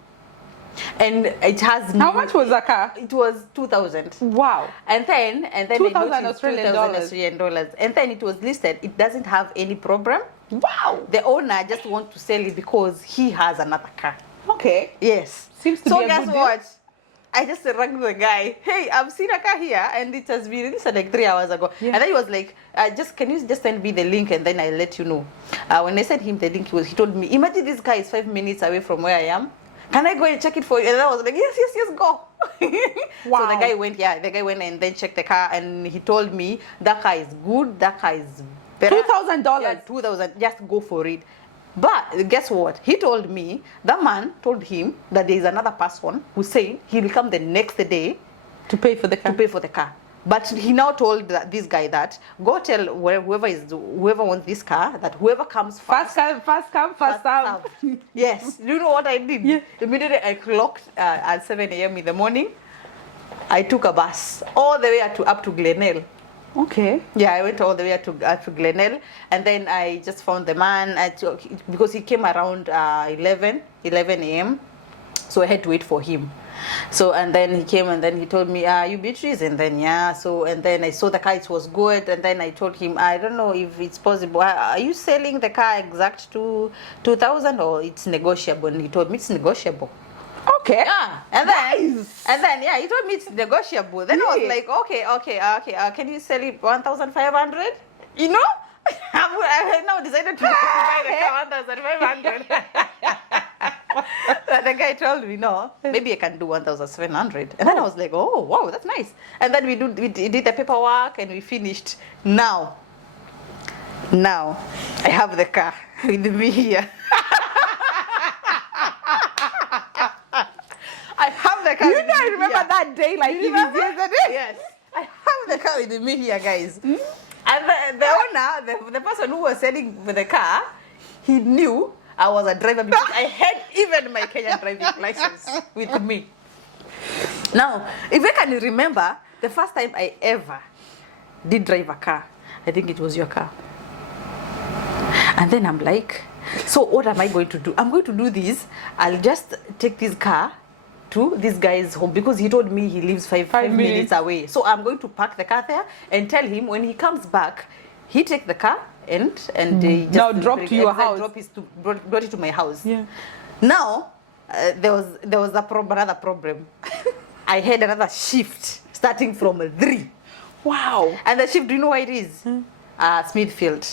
And it has How much was the car? It was 2,000. Wow. And then 2,000 Australian 2,000 dollars. Australian dollars. And then it was listed. It doesn't have any problem. Wow. The owner just wants to sell it because he has another car. Okay. Yes. Seems to so be a guess good deal. what? I just rang the guy. Hey, I've seen a car here, and it has been released like 3 hours ago. Yeah. And then he was like, can you just send me the link, and then I'll let you know. When I sent him the link, he told me, imagine this car is 5 minutes away from where I am. Can I go and check it for you? And I was like, yes, go. Wow. So the guy went and then checked the car, and he told me that car is good, that car is better. $2,000. Yeah, 2,000. Just go for it. But guess what? He told me, the man told him that there is another person who's saying he'll come the next day To pay for the car. to pay for the car. But he now told this guy that go tell whoever wants this car that whoever comes First come, first serve. Yes. Do you know what I did? Yeah. Immediately I clocked at 7 a.m. in the morning. I took a bus all the way up to Glenelg. Okay. Yeah, I went all the way to Glenelg, and then I just found the man because he came around 11 a.m. So I had to wait for him. So and then he came and then he told me, you Beatrice? And then yeah, so and then I saw the car, it was good, and then I told him, I don't know if it's possible. Are you selling the car exact to 2,000 or it's negotiable? And he told me it's negotiable. Okay. Yeah, and then yeah, he told me it's negotiable. Then I was like, okay, can you sell it 1,500? You know, I now decided to buy the car 1,500. But the guy told me no, maybe I can do 1,700. And then I was like, oh wow, that's nice. And then we did the paperwork and we finished. Now I have the car with me here. I have the car. You know, I remember that day like it was yesterday. Yes, I have the car with me here, guys. And the owner, the person who was selling for the car, he knew I was a driver because I had even my Kenyan driving license with me. Now, if I can remember, the first time I ever did drive a car, I think it was your car. And then I'm like, so what am I going to do? I'm going to do this. I'll just take this car to this guy's home because he told me he lives five minutes away. So I'm going to park the car there and tell him when he comes back, he take the car and he just now drop to your house. Brought it to my house. Yeah. Now there was another problem. I had another shift starting from 3. Wow. And the shift, do you know where it is? Smithfield.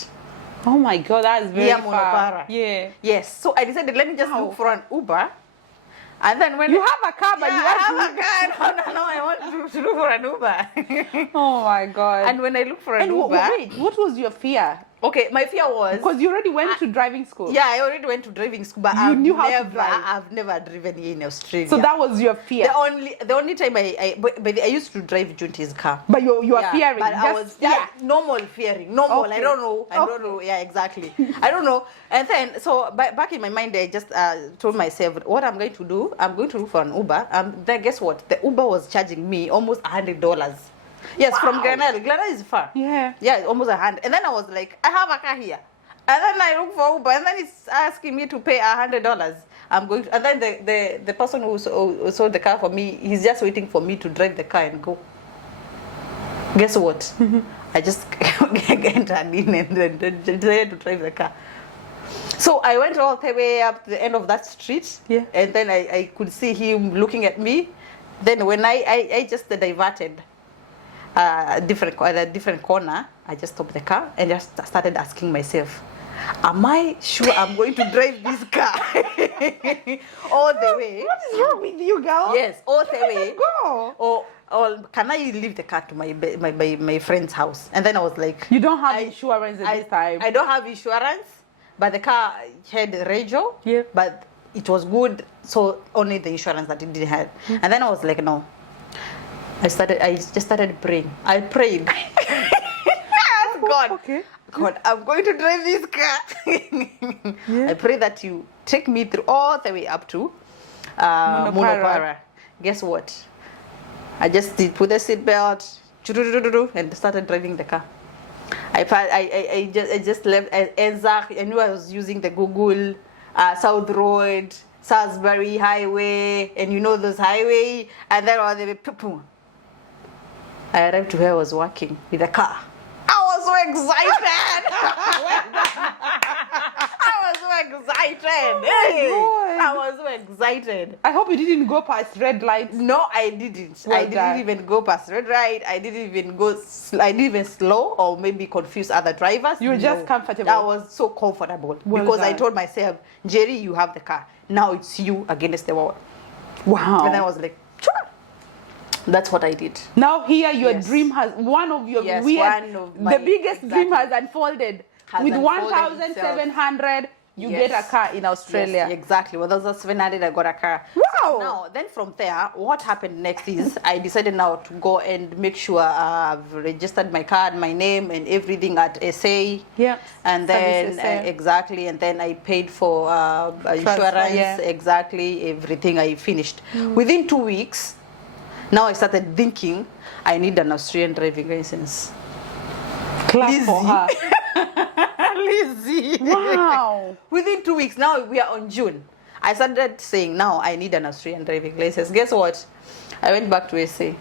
Oh my God, that is very Near far. Monopara. Yeah. Yes. So I decided, let me just look for an Uber. And then when You have a car, but yeah, you I have a car. No, I want to look for an Uber. Oh my God. And when I look for an And Uber, wait, what was your fear? okay, my fear was Because you already went to driving school. yeah, I already went to driving school, but You knew how to drive. I've never driven here in Australia. So that was your fear. the only time but I used to drive Junti's car. But you are Yeah, fearing. but I was normal fearing, normal. Okay. I don't know. Yeah, exactly. I don't know. And then so back in my mind, I just told myself what I'm going to do. I'm going to look for an Uber. Then guess what? The Uber was charging me almost $100. Yes, Wow. from Glenelg. Glenelg is far. Yeah. Yeah, almost 100. And then I was like, I have a car here. And then I look for Uber, and then it's asking me to pay $100. I'm going to, and then the person who sold the car for me, he's just waiting for me to drive the car and go. Guess what? I just entered in and decided to drive the car. So I went all the way up to the end of that street, Yeah. and then I could see him looking at me. Then when I just diverted a different corner, I just stopped the car and just started asking myself, am I sure I'm going to drive this car all the way? What is wrong with you, girl? Yes, all the way. Go. Or can I leave the car to my friend's house? And then I was like, You don't have insurance at this time. I don't have insurance, but the car had radio. Yeah. But it was good, so only the insurance that it didn't have. And then I was like, no. I just started praying. I prayed. God, Okay. God, I'm going to drive this car. Yeah. I pray that you take me through all the way up to Monopara. Guess what? I just put the seatbelt and started driving the car. I just left Anzac. I knew I was using the Google South Road, Salisbury Highway, and you know those highway. And then all the way, I arrived to where I was working with the car. I was so excited. I was so excited. God. I was so excited. I hope you didn't go past red lights. No, I didn't. Well I didn't done. even go past red light. I didn't even slow or maybe confuse other drivers. You were just comfortable. I was so comfortable Well because I done. told myself, Jerry, you have the car. Now it's you against the wall. Wow. And I was like, sure. That's what I did. Now here your Yes. dream has one of your Yes, weird one of my- the biggest dream exactly. has unfolded Has with unfolded 1,700 you Yes. get a car in Australia. Yes, exactly. Well, that was 700. I got a car. Wow. So now, then from there, what happened next is I decided now to go and make sure I've registered my card, my name, and everything at SA. Yeah. And Service then SA. exactly, and then I paid for insurance. yeah. Exactly, everything I finished within 2 weeks. Now I started thinking I need an Australian driving license. Clap Lizzie. for her. Lizzie. Wow. Within 2 weeks, now we are on June. I started saying, now I need an Australian driving license. Guess what? I went back to SA. And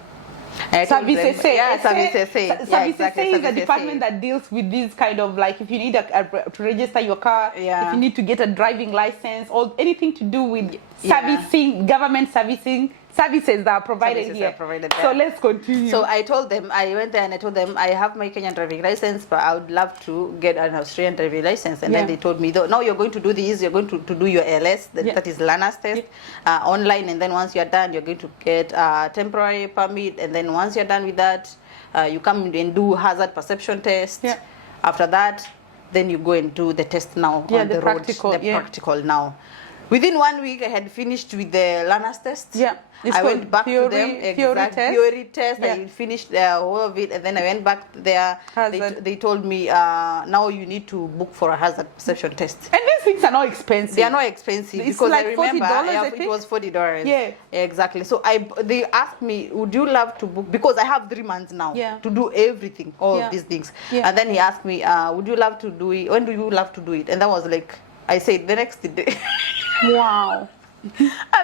I told Service them- SA. Yeah, Service SA. Yeah, Service exactly, SA is a Service department SA. that deals with this kind of like if you need to register your car, Yeah. if you need to get a driving license, or anything to do with Yeah. servicing, government servicing services that are provided Services here. are provided So there. let's continue. So I told them, I went there and I told them, I have my Kenyan driving license, but I would love to get an Australian driving license. And Yeah. then they told me, now you're going to do this, you're going to do your LS, Yeah. that is learner's test, online. And then once you're done, you're going to get a temporary permit. And then once you're done with that, you come and do hazard perception test. Yeah. After that, then you go and do the test now Yeah, on the the practical, road. The yeah. practical now. Within 1 week, I had finished with the learner's test. Yeah. It's I called went back theory- to them. theory Exact test. theory test. Yeah. I finished all of it, and then I went back there. Hazard. They told me now you need to book for a hazard perception test. and these things are not expensive. They are not expensive It's because like I remember $40, I it think. was $40. Yeah. Exactly. So they asked me, would you love to book, because I have 3 months now Yeah. to do everything, all Yeah. of these things. Yeah. And then he asked me, would you love to do it? When do you love to do it? And that was like, I said the next day. Wow. And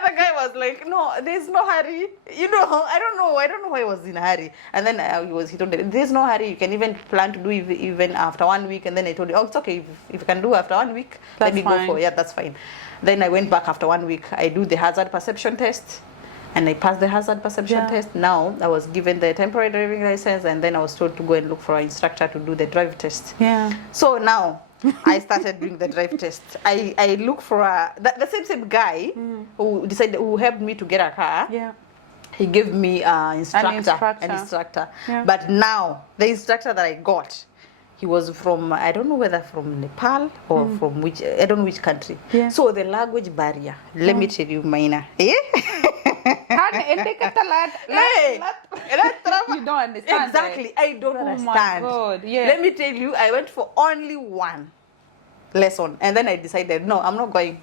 the guy was like, no, there's no hurry. You know, I don't know why I was in a hurry. And then he told me, there's no hurry. You can even plan to do it even after 1 week. And then I told him, oh, it's okay. If you can do after 1 week, let That's me fine. go for it. Yeah, that's fine. Then I went back after 1 week. I do the hazard perception test. And I passed the hazard perception Yeah. test. Now I was given the temporary driving license. And then I was told to go and look for an instructor to do the drive test. Yeah. So now I started doing the drive test. I look for the same guy who helped me to get a car. Yeah. He gave me an instructor. Yeah. But now the instructor that I got, he was from, I don't know whether from Nepal or from which, I don't know which country. Yeah. So the language barrier, let me tell you, Maina. Eh? Hey, You don't understand. Exactly. I don't Oh my understand. God, yeah. Let me tell you, I went for only one lesson. And then I decided, no, I'm not going.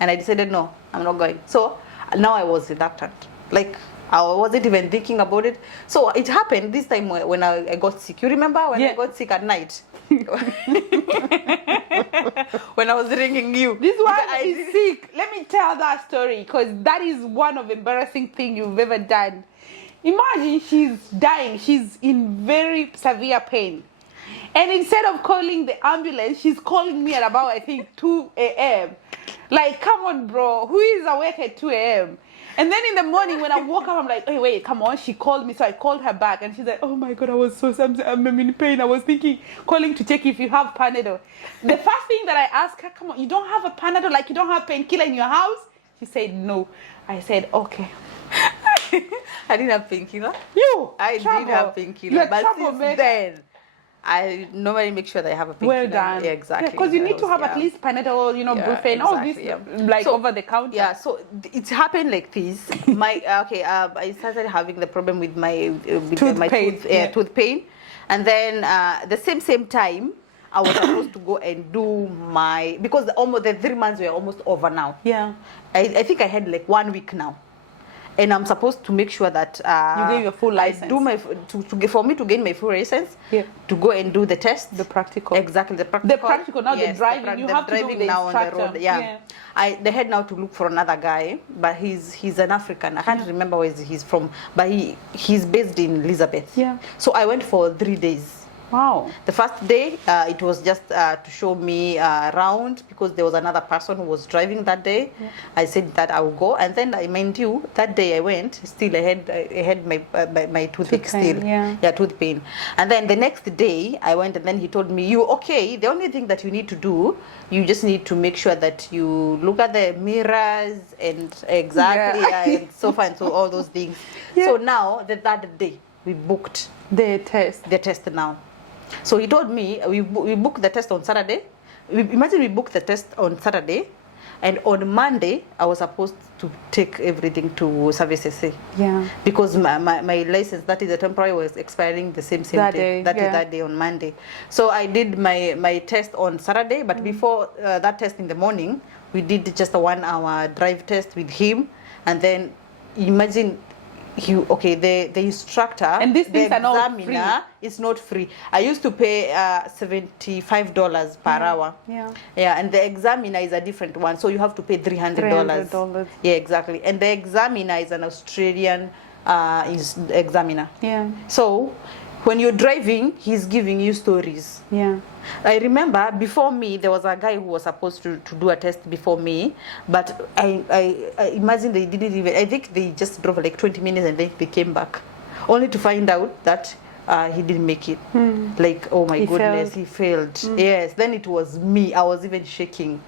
And I decided, no, I'm not going. So now I was reluctant. Like, I wasn't even thinking about it. So it happened this time when I got sick. You remember when Yeah. I got sick at night? When I was ringing you. This one I is did- sick. Let me tell that story because that is one of embarrassing thing you've ever done. Imagine she's dying. She's in very severe pain. And instead of calling the ambulance, she's calling me at about, I think, 2 a.m. Like, come on, bro. Who is awake at 2 a.m.? And then in the morning when I woke up, I'm like, hey, wait, come on. She called me. So I called her back. And she's like, oh, my God, I'm in pain. I was thinking, calling to check if you have Panadol. The first thing that I asked her, come on, you don't have a Panadol? Like, you don't have painkiller in your house? She said, no. I said, okay. I didn't have painkiller. I trouble. did have painkiller. You're But since troublemaker. then, I normally make sure that I have a painkiller. Well done. Yeah, exactly. Because you need to have Yeah. at least Panadol, Yeah, Brufen, all this, exactly, like So, over the counter. Yeah, so it happened like this. I started having the problem with my Tooth my pain, yeah. tooth pain, and then the same time I was supposed to go and do because almost the 3 months were almost over now. Yeah. I think I had like 1 week now. And I'm supposed to make sure that You gave your full license. I do for me to gain my full license. Yeah. To go and do the test. The practical. Exactly, the practical. The practical, not the driving. You have to do driving with the now on the instructor. road. Yeah. They had now to look for another guy, but he's an African. I can't remember where he's from, but he's based in Elizabeth. Yeah. So I went for 3 days. Wow. The first day, it was just to show me around because there was another person who was driving that day. Yeah. I said that I would go, and then mind you, that day I went. Still, I had my toothache pain, still. yeah. Tooth pain. And then the next day I went, and then he told me, "You okay? The only thing that you need to do, you just need to make sure that you look at the mirrors and and so far and so all those things." Yeah. So now the third day we booked The test. the test now. So he told me we booked the test on Saturday. imagine we booked the test on Saturday, and on Monday I was supposed to take everything to Service SA. Yeah. Because my license, that is the temporary, was expiring the same That day. day, That day on Monday. So I did my test on Saturday, but before that test in the morning, we did just a 1 hour drive test with him, and then imagine the instructor And these things the are not examiner is not free. I used to pay $75 per hour. Yeah. And the examiner is a different one, so you have to pay $300. $300. Yeah, exactly. And the examiner is an Australian examiner. Yeah. So when you're driving, he's giving you stories. Yeah. I remember before me, there was a guy who was supposed to do a test before me, but I imagine they didn't even, I think they just drove like 20 minutes and then they came back, only to find out that he didn't make it. Like, oh my goodness, he failed. Yes, then it was me. I was even shaking.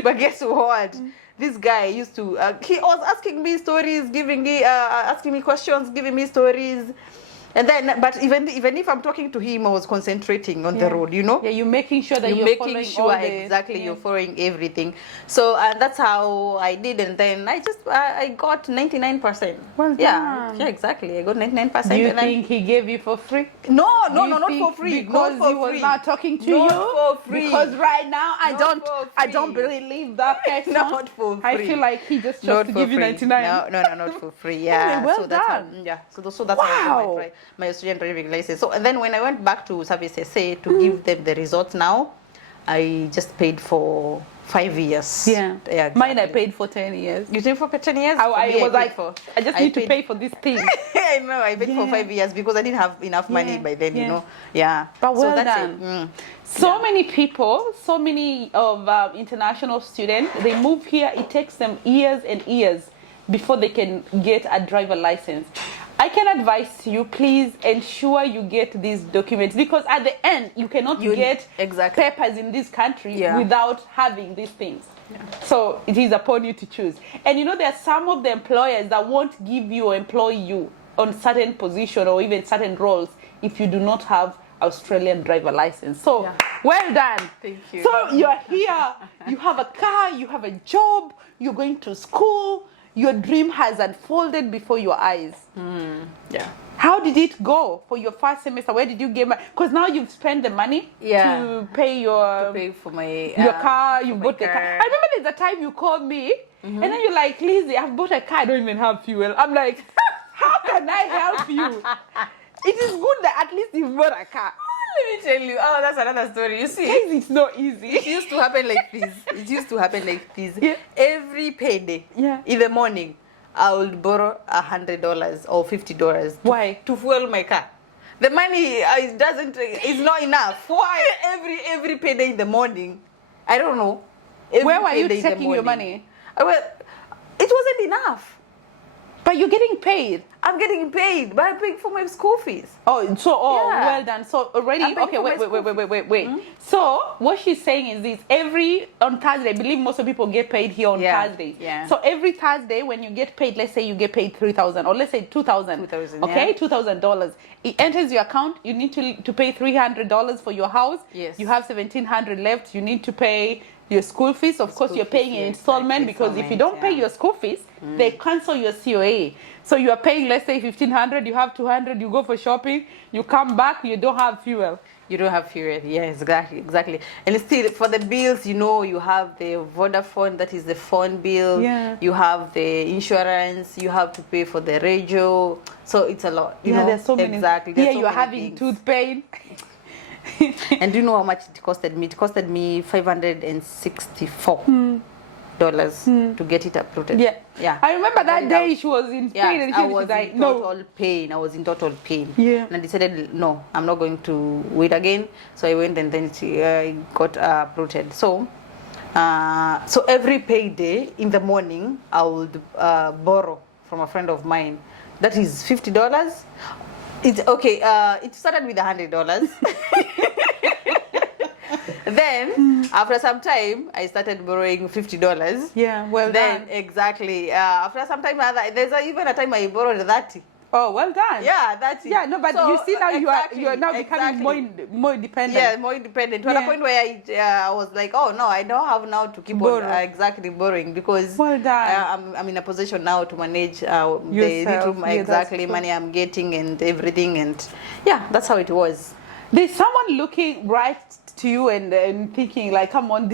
But guess what? This guy used to, he was asking me stories, asking me questions, giving me stories. And then, but even if I'm talking to him, I was concentrating on the road, you know? Yeah, you're making sure that you're following making sure all the, exactly you're following everything. So that's how I did, and then I got 99%. Well yeah, done. yeah, exactly. I got 99%. Do you and think he gave you for free? No, Do you not think for free. Because Not for he was free. not talking to Not you. for free. Because right now I Not for don't free. believe that person. Not for free. I feel like he just chose Not to for give you free. 99. No, not for free. Yeah. Well so that's done. How, yeah. So that's how I Wow. got my Australian driving license. So and then when I went back to Service SA to give them the results now, I just paid for 5 years. Yeah. Exactly. Mine I paid for 10 years. You paid for 10 years? I For me, was paid like, for, I just need to pay for this thing. I know, I paid for 5 years because I didn't have enough money by then, you know. Yeah. But well so that's done. it. So many people, so many of international students, they move here. It takes them years and years before they can get a driver license. I can advise you, please ensure you get these documents, because at the end, you cannot get papers in this country without having these things. Yeah. So it is upon you to choose. And you know, there are some of the employers that won't give you or employ you on certain position or even certain roles if you do not have Australian driver license. So well done. Thank you. So you're here, you have a car, you have a job, you're going to school, your dream has unfolded before your eyes. Yeah. How did it go for your first semester? Where did you get money? Because now you've spent the money to pay for my your car. You bought the car. I remember there's a time you called me, and then you're like, Lizzie, I've bought a car. I don't even have fuel. I'm like, how can I help you? It is good that at least you've bought a car. Let me tell you. Oh, that's another story. You see, it's not easy. It used to happen like this. Yeah. Every payday, in the morning, I would borrow $100 or $50. Why? To fuel my car. The money is not enough. Why? Every payday in the morning, I don't know. Where were you taking your money? Well, it wasn't enough. But you're getting paid. I'm getting paid, but I'm paying for my school fees. Well done. So already, okay, wait. So what she's saying is this: on Thursday, I believe most of people get paid here on Thursday. Yeah. So every Thursday, when you get paid, let's say you get paid $3,000, or let's say $2,000. Okay, $2,000. It enters your account. You need to pay $300 for your house. Yes. You have $1,700 left. You need to pay your school fees. Of course, you're paying an installment, because if you don't pay your school fees, they cancel your COA. So you are paying, let's say, $1,500, you have $200, you go for shopping, you come back, you don't have fuel. You don't have fuel. Yes, exactly. And still, for the bills, you know, you have the Vodafone, that is the phone bill. Yeah. You have the insurance. You have to pay for the radio. So it's a lot. You know? There's so many. Exactly. Here you're having tooth pain. And do you know how much it costed me? It costed me $564 to get it uprooted. Yeah. I remember that day she was in pain, and I was in total pain. I was in total pain. Yeah. And I decided, no, I'm not going to wait again. So I went, and then she got uprooted. So every payday in the morning, I would borrow from a friend of mine. That is $50. It's okay. It started with $100. Then after some time, I started borrowing $50. Yeah, well then done. Exactly. After some time, there's even a time I borrowed 30. Oh, well done. Yeah, that's it. Yeah, no, but So, you see now exactly, you are now becoming more independent. Yeah, more independent. To the Yeah. point where I was like, oh no, I don't have now to keep Borrow. on exactly borrowing, because Well done. I'm in a position now to manage the Yourself. little Yeah, that's exactly true. money I'm getting and everything, and yeah, that's how it was. There's someone looking right to you and thinking like, come on,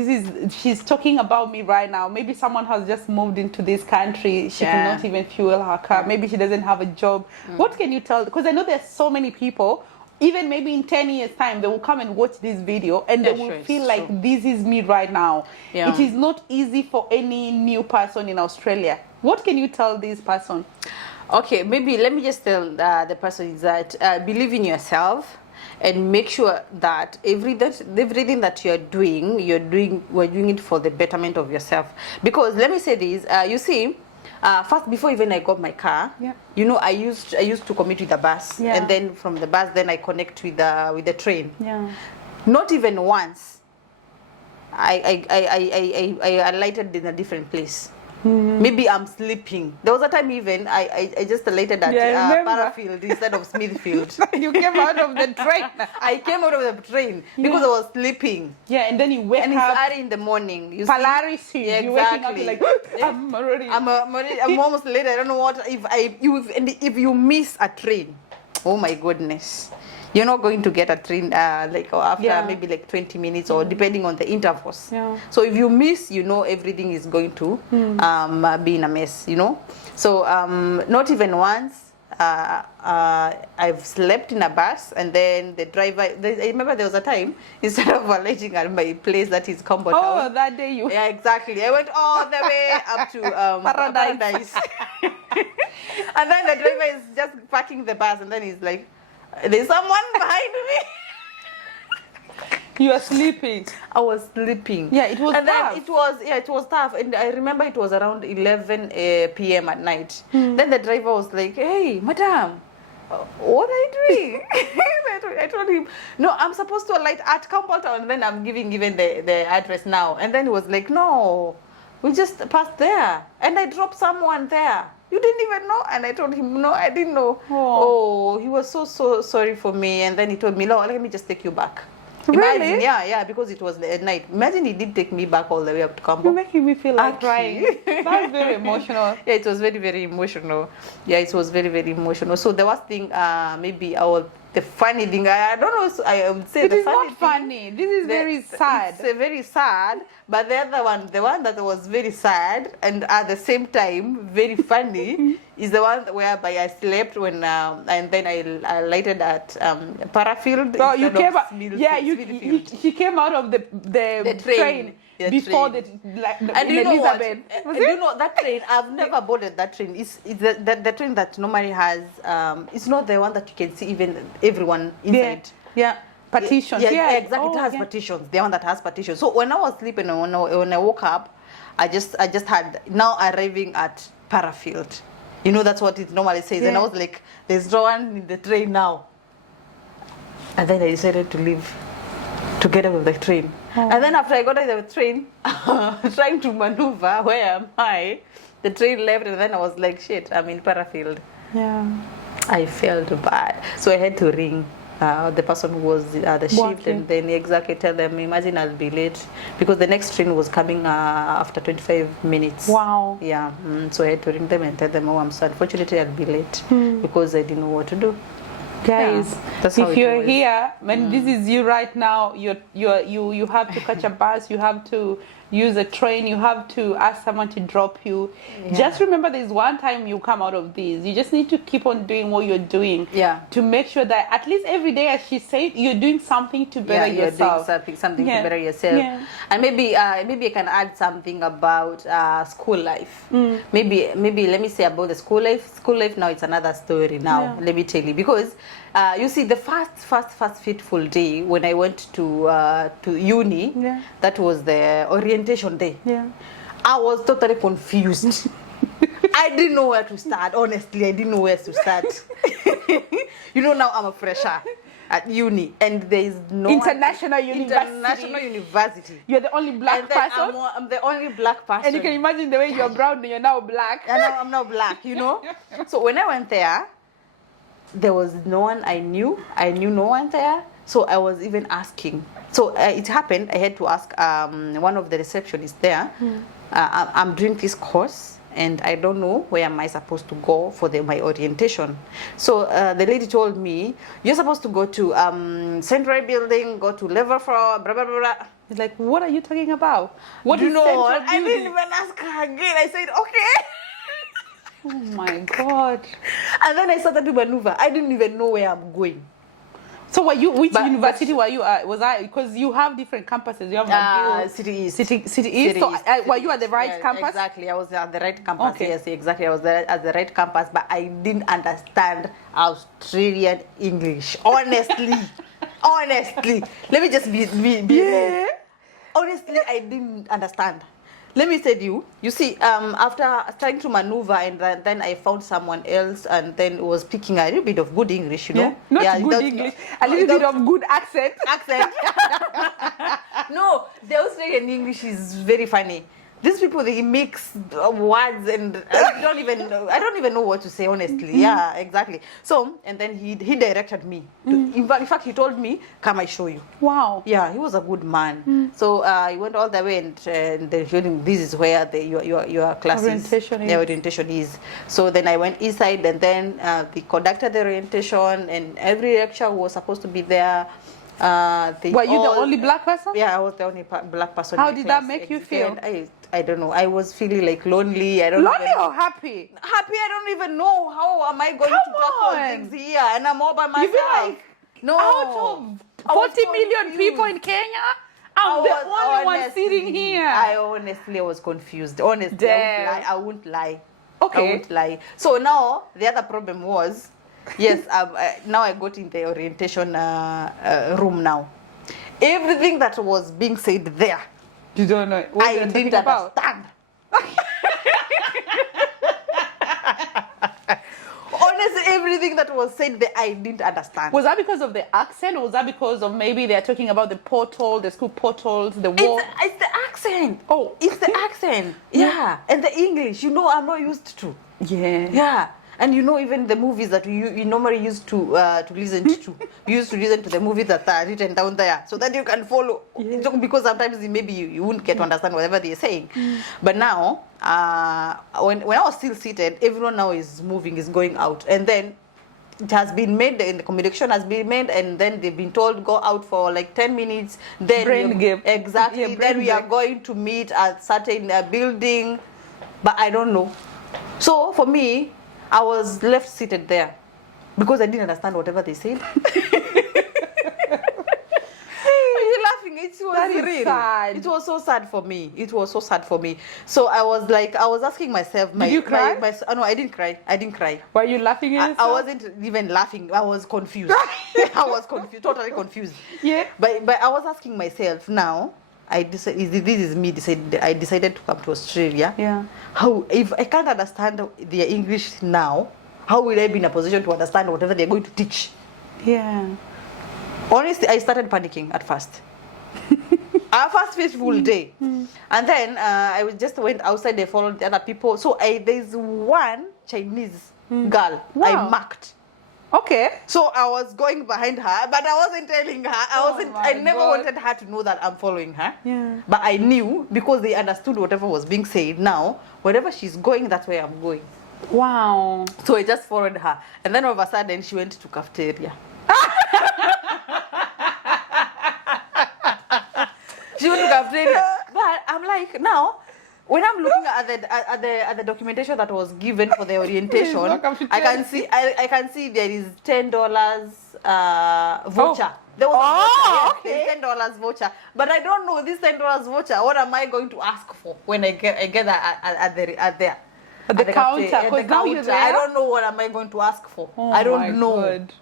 she's talking about me right now. Maybe someone has just moved into this country. She Yeah. cannot even fuel her car. Maybe she doesn't have a job. What can you tell? Because I know there's so many people, even maybe in 10 years time, they will come and watch this video and Yeah, they will sure, it's feel like true. this is me right now. Yeah. It is not easy for any new person in Australia. What can you tell this person? Okay, maybe let me just tell the person is that believe in yourself and make sure that everything that we're doing it for the betterment of yourself. Because let me say this, you see, first before even I got my car, Yeah. you know, I used to commute with the bus, Yeah. and then from the bus, then I connect with the train. Yeah. Not even once. I alighted in a different place. Maybe I'm sleeping. There was a time even I just alighted at Yeah, I remember. Parafield instead of Smithfield. You came out of the train. I came out of the train because I was sleeping. Yeah, and then you wake And up. it's early in the morning. You see? Polaris, Yeah, you're waking up, exactly. you're like, I'm already. I'm almost late. I don't know what if you miss a train. Oh my goodness. You're not going to get a train after Yeah. maybe like 20 minutes or depending on the intervals. Yeah. So if you miss, you know, everything is going to be in a mess, you know. So not even once I've slept in a bus, and then the driver, I remember there was a time, instead of alighting at my place that is Combo Oh, Town. that day you. Yeah, exactly. I went all the way up to Paradise. And then the driver is just parking the bus, and then he's like, there's someone behind me. You are sleeping. I was sleeping. Yeah, it was and tough. then it was tough. And I remember it was around 11 p.m. at night. Then the driver was like, hey, madam, what are you doing? I told him, no, I'm supposed to alight at Campbelltown. And then I'm giving the address now. And then he was like, no, we just passed there. And I dropped someone there. You didn't even know? And I told him, no, I didn't know. Oh, he was so sorry for me. And then he told me, no, let me just take you back. Really? Imagine, yeah, because it was at night. Imagine he did take me back all the way up to Campo. You're making me feel like Actually. crying. That's very emotional. Yeah, it was very, very emotional. Yeah, it was very, very emotional. So the worst thing, maybe the funny thing, I don't know, I would say It the is funny not thing, funny. This is very sad. It's very sad, but the other one, the one that was very sad and at the same time very funny, is the one whereby I slept when, and then I lighted at Parafield. So you instead came of out, yeah, Smithfield. she came out of the train The before train. and you know what? Elizabeth. Was And it? you know that train? I've never boarded that train. It's the train that normally has. It's not the one that you can see even everyone inside. Yeah. Partitions. Yeah, exactly. Oh, it has yeah. partitions. The one that has partitions. So when I was sleeping and when I woke up, I just had now arriving at Parafield. You know, that's what it normally says. And I Yeah. was like, there's no one in the train now. And then I decided to leave, to get out of the train. And then after I got out of the train, trying to maneuver, where am I? The train left, and then I was like, shit, I'm in Parafield. Yeah. I felt bad. So I had to ring the person who was the shift, Working. and then exactly tell them, imagine I'll be late, because the next train was coming after 25 minutes. Wow. Yeah, so I had to ring them and tell them, oh, I'm so unfortunately I'll be late because I didn't know what to do. Guys, Yeah, that's how if it you're was. here, when this is you right now, you have to catch a bus, you have to use a train, you have to ask someone to drop you. Yeah. Just remember, there's one time you come out of this. You just need to keep on doing what you're doing. Yeah. To make sure that at least every day, as she said, you're doing something to better You're yourself. doing something Yeah. to better yourself. Yeah. And maybe I can add something about school life. Maybe let me say about the school life. School life now, it's another story now. Yeah. Let me tell you, because you see, the first fateful day when I went to uni, Yeah. that was the orientation day. Yeah. I was totally confused. I didn't know where to start. Honestly, I didn't know where to start. You know, now I'm a fresher at uni, and there is no International university. International university. You're the only black And then person. I'm the only black person. And you can imagine the way you're brown and you're now black. And I'm now black, you know. So when I went there, there was no one I knew. I knew no one there. So I was even asking. So it happened. I had to ask one of the receptionists there. I'm doing this course, and I don't know where am I supposed to go for my orientation. So the lady told me, you're supposed to go to Central Building, go to level 4, blah, blah, blah, blah. It's like, what are you talking about? What You is know Central what? I Building? didn't even ask her again. I said, okay. Oh my God. And then I started to maneuver. I didn't even know where I'm going. So were you, which But- university were you at? Was I, because you have different campuses. You have McGill, City East. City East. City So East, were City you at the East. right Yeah, campus? Exactly. I was at the right campus. Okay. Yes, exactly. I was there at the right campus, but I didn't understand Australian English. Honestly. Honestly. Let me just be Yeah. honestly, I didn't understand. Let me tell you, you see, after trying to maneuver, and then I found someone else, and then was speaking a little bit of good English, you know. Yeah. Not good without- English. A little bit without of good accent. accent. No, the Australian English is very funny. These people, they mix words, and I don't even know what to say, honestly. Yeah, exactly. So, and then he directed me. In fact, he told me, "Come, I show you." Wow. Yeah, he was a good man. So he went all the way, and then showed him, this is where your classes Orientation is. the orientation is. So then I went inside, and then we conducted the orientation, and every lecture was supposed to be there. Were you the only black person? Yeah, I was the only black person. How in the did that class. make you And feel? I don't know. I was feeling like lonely. I don't Lonely even, or happy? happy. I don't even know how am I going Come to tackle on. things here, and I'm all by myself. You feel like no, out of I was 40 million confused. people in Kenya, I'm I the was only one honestly- sitting here. I honestly was confused. Honestly, Damn. I won't lie. Okay. I won't lie. So now the other problem was, yes, now I got in the orientation room now. Everything that was being said there, You don't know what I they're talking didn't about. understand. Honestly, everything that was said there, I didn't understand. Was that because of the accent, or was that because of maybe they're talking about the portal, the school portals, the wall? It's the accent. Oh, It's the accent. Yeah. And the English, I'm not used to. yeah. Yeah. And even the movies that you normally used to listen to. You used to listen to the movies that are written down there so that you can follow. Yeah. Because sometimes maybe you wouldn't get to understand whatever they're saying. But now, when I was still seated, everyone now is moving, is going out. And then it has been made, and the communication has been made, and then they've been told go out for like 10 minutes. Then Brain gap. Exactly. Yeah, then brain we are gap. going to meet at certain building. But I don't know. So for me, I was left seated there because I didn't understand whatever they said. You're laughing. It was That is real. sad. It was so sad for me. It was so sad for me. So I was asking myself. Did you cry? No, I didn't cry. I didn't cry. Were you laughing at I yourself? wasn't even laughing. I was confused. I was confused, totally confused. Yeah. But I was asking myself now. I decided this is me. I decided to come to Australia. Yeah. How, if I can't understand their English now, how will I be in a position to understand whatever they're going to teach? Yeah. Honestly, I started panicking at first. Our first peaceful day. And then I just went outside, they followed the other people. So there's one Chinese girl I Wow. marked. Okay. So I was going behind her, but I wasn't telling her. I never God. wanted her to know that I'm following her. Yeah. But I knew because they understood whatever was being said. Now, wherever she's going, that's where I'm going. Wow. So I just followed her. And then all of a sudden, she went to cafeteria. She went to cafeteria. But I'm like, now, when I'm looking at the documentation that was given for the orientation, no cafeteria. I can see there is $10 voucher. Oh. There was Oh, a voucher, yes, okay. $10 voucher. But I don't know this $10 voucher. What am I going to ask for when I get at the At the cafeteria, counter, at the 'cause now you're counter? I there? don't know what am I going to ask for. Oh I my don't know. God.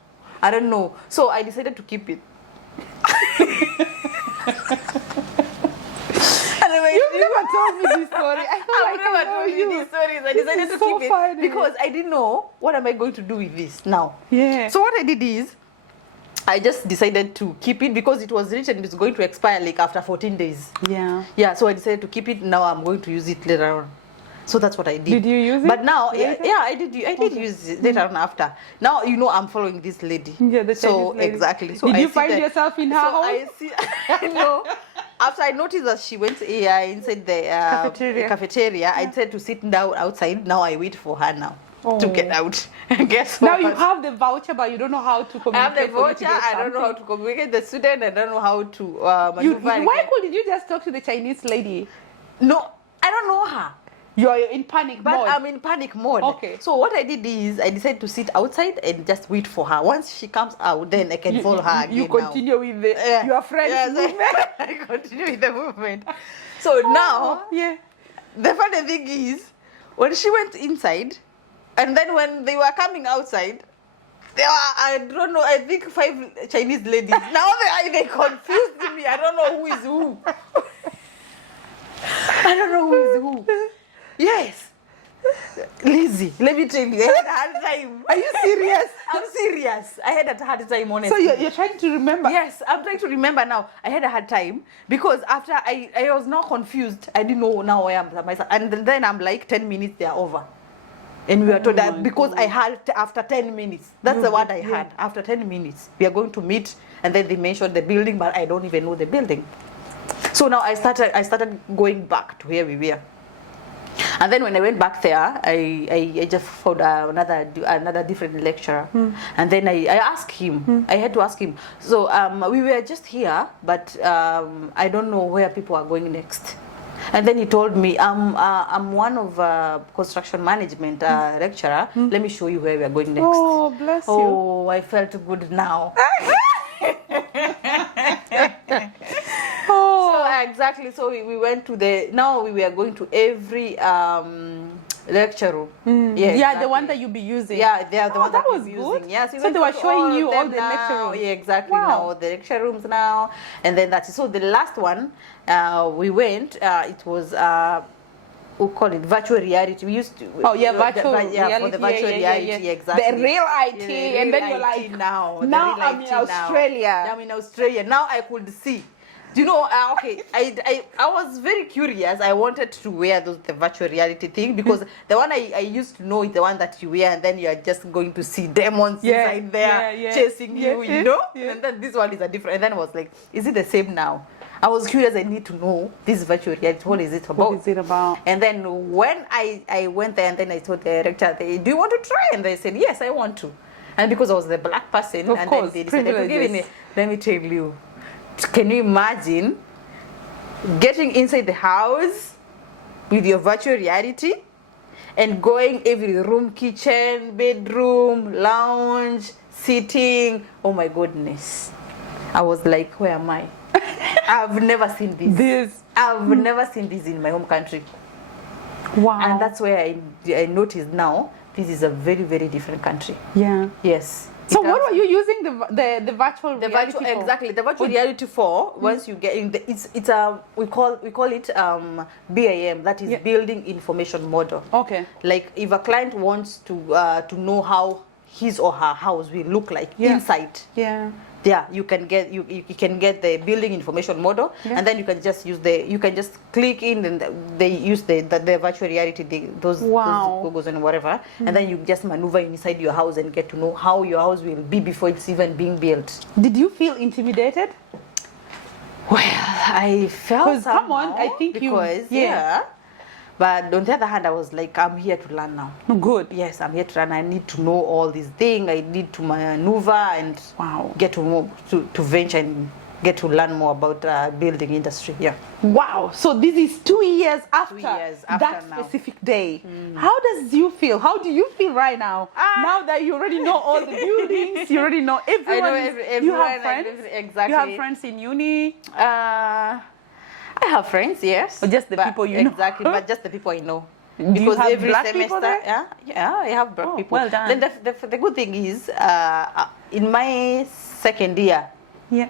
I don't know. So I decided to keep it. You've never told me this story. I feel I've like never I know told you these stories. I This decided is to so keep funny. it because I didn't know what am I going to do with this now. Yeah. So what I did is I just decided to keep it because it was written it's going to expire like after 14 days. Yeah. Yeah, so I decided to keep it. Now I'm going to use it later on. So that's what I did. Did you use it But now, later? yeah, I did. I did use it later on after. Now I'm following this lady. Yeah, the so Chinese lady. exactly. So Did I you see find that- yourself in her so house? I see. I know. After I noticed that she went inside the cafeteria, I said to sit down outside. Now I wait for her now to Oh. get out. Guess Now what? you have the voucher, but you don't know how to I have the communicate. for you to voucher. get I don't know how something. to communicate the student. I don't know how to maneuver. Why couldn't you just talk to the Chinese lady? No, I don't know her. You are in panic But mode. I'm in panic mode. Okay. So what I did is I decided to sit outside and just wait for her. Once she comes out, then I can follow her again. You continue with the, Yeah. your friends' Yes, movement. I continue with the movement. So now, Yeah. the funny thing is, when she went inside, and then when they were coming outside, there were, I don't know, I think 5 Chinese ladies. Now they confused me. I don't know who is who. I don't know who is who. Yes. Lizzie, let me tell you, I had a hard time. Are you serious? I'm serious. I had a hard time, honestly. So you're trying to remember? Yes, I'm trying to remember now. I had a hard time because after I was now confused. I didn't know now where I'm myself. And then I'm like 10 minutes, they are over. And we were told that my because I had after 10 minutes. That's the word I yeah. had. After 10 minutes, we are going to meet. And then they mentioned the building, but I don't even know the building. So now I started going back to where we were. And then when I went back there, I just found another different lecturer. And then I asked him, I had to ask him. So we were just here, but I don't know where people are going next. And then he told me, I'm one of construction management lecturer. Let me show you where we are going next. Oh, bless you. Oh, I felt good now. Oh. So exactly. So we went to now we were going to every lecture room. Yeah, exactly. the one that you'll be using. Yeah, they are the one that we'll was be good. using. Yes, we So went they were to showing you of all them the now. lecture rooms. Yeah, exactly. Wow. Now the lecture rooms now, and then that's it. So the last one we went. It was. We call it virtual reality. We used to. Oh yeah, virtual for the virtual reality, exactly. The real IT, Yeah, the and then real you're like, IT now. now the real I'm in IT now. Australia. I'm in Australia now. I could see. Do you know? Okay, I was very curious. I wanted to wear the virtual reality thing because the one I used to know is the one that you wear and then you are just going to see demons inside there chasing you. You know. Yeah. And then this one is a different. And then I was like, is it the same now? I was curious. I need to know this virtual reality. What is it about? What is it about? And then when I went there and then I told the director, do you want to try? And they said, yes, I want to. And because I was the black person, Of and course, then they decided to give me. privileges. Let me tell you, can you imagine getting inside the house with your virtual reality and going every room, kitchen, bedroom, lounge, sitting? Oh my goodness. I was like, where am I? I've never seen this. I've never seen this in my home country. Wow. And that's where I noticed now this is a very, very different country. yeah. Yes. So It what has- were you using the virtual the reality virtual for? exactly the virtual reality for once you get in the it's a we call it BIM, that is Yeah. building information model. Okay. Like if a client wants to know how his or her house will look like Yeah. inside, Yeah. yeah, you can get the building information model, Yeah. and then you can just click in and they use the virtual reality, those Wow. Googles and whatever, and then you just maneuver inside your house and get to know how your house will be before it's even being built. Did you feel intimidated? Well, I felt 'Cause come on, somehow I think you- because yeah. but on the other hand, I was like, I'm here to learn now. Good. Yes, I'm here to learn. I need to know all these things. I need to maneuver and Wow. get to venture and get to learn more about building industry. Yeah. Wow. So this is 2 years after, years after that now. specific day. How does you feel? How do you feel right now? Now that you already know all the buildings, you already know everyone. You everyone, have friends. exactly. You have friends in uni. I have friends, yes. Or just the but- people you know? Exactly, but just the people I know. you have black people there? Yeah, I have black Oh, people. well done. Then the good thing is, in my second year, Yeah.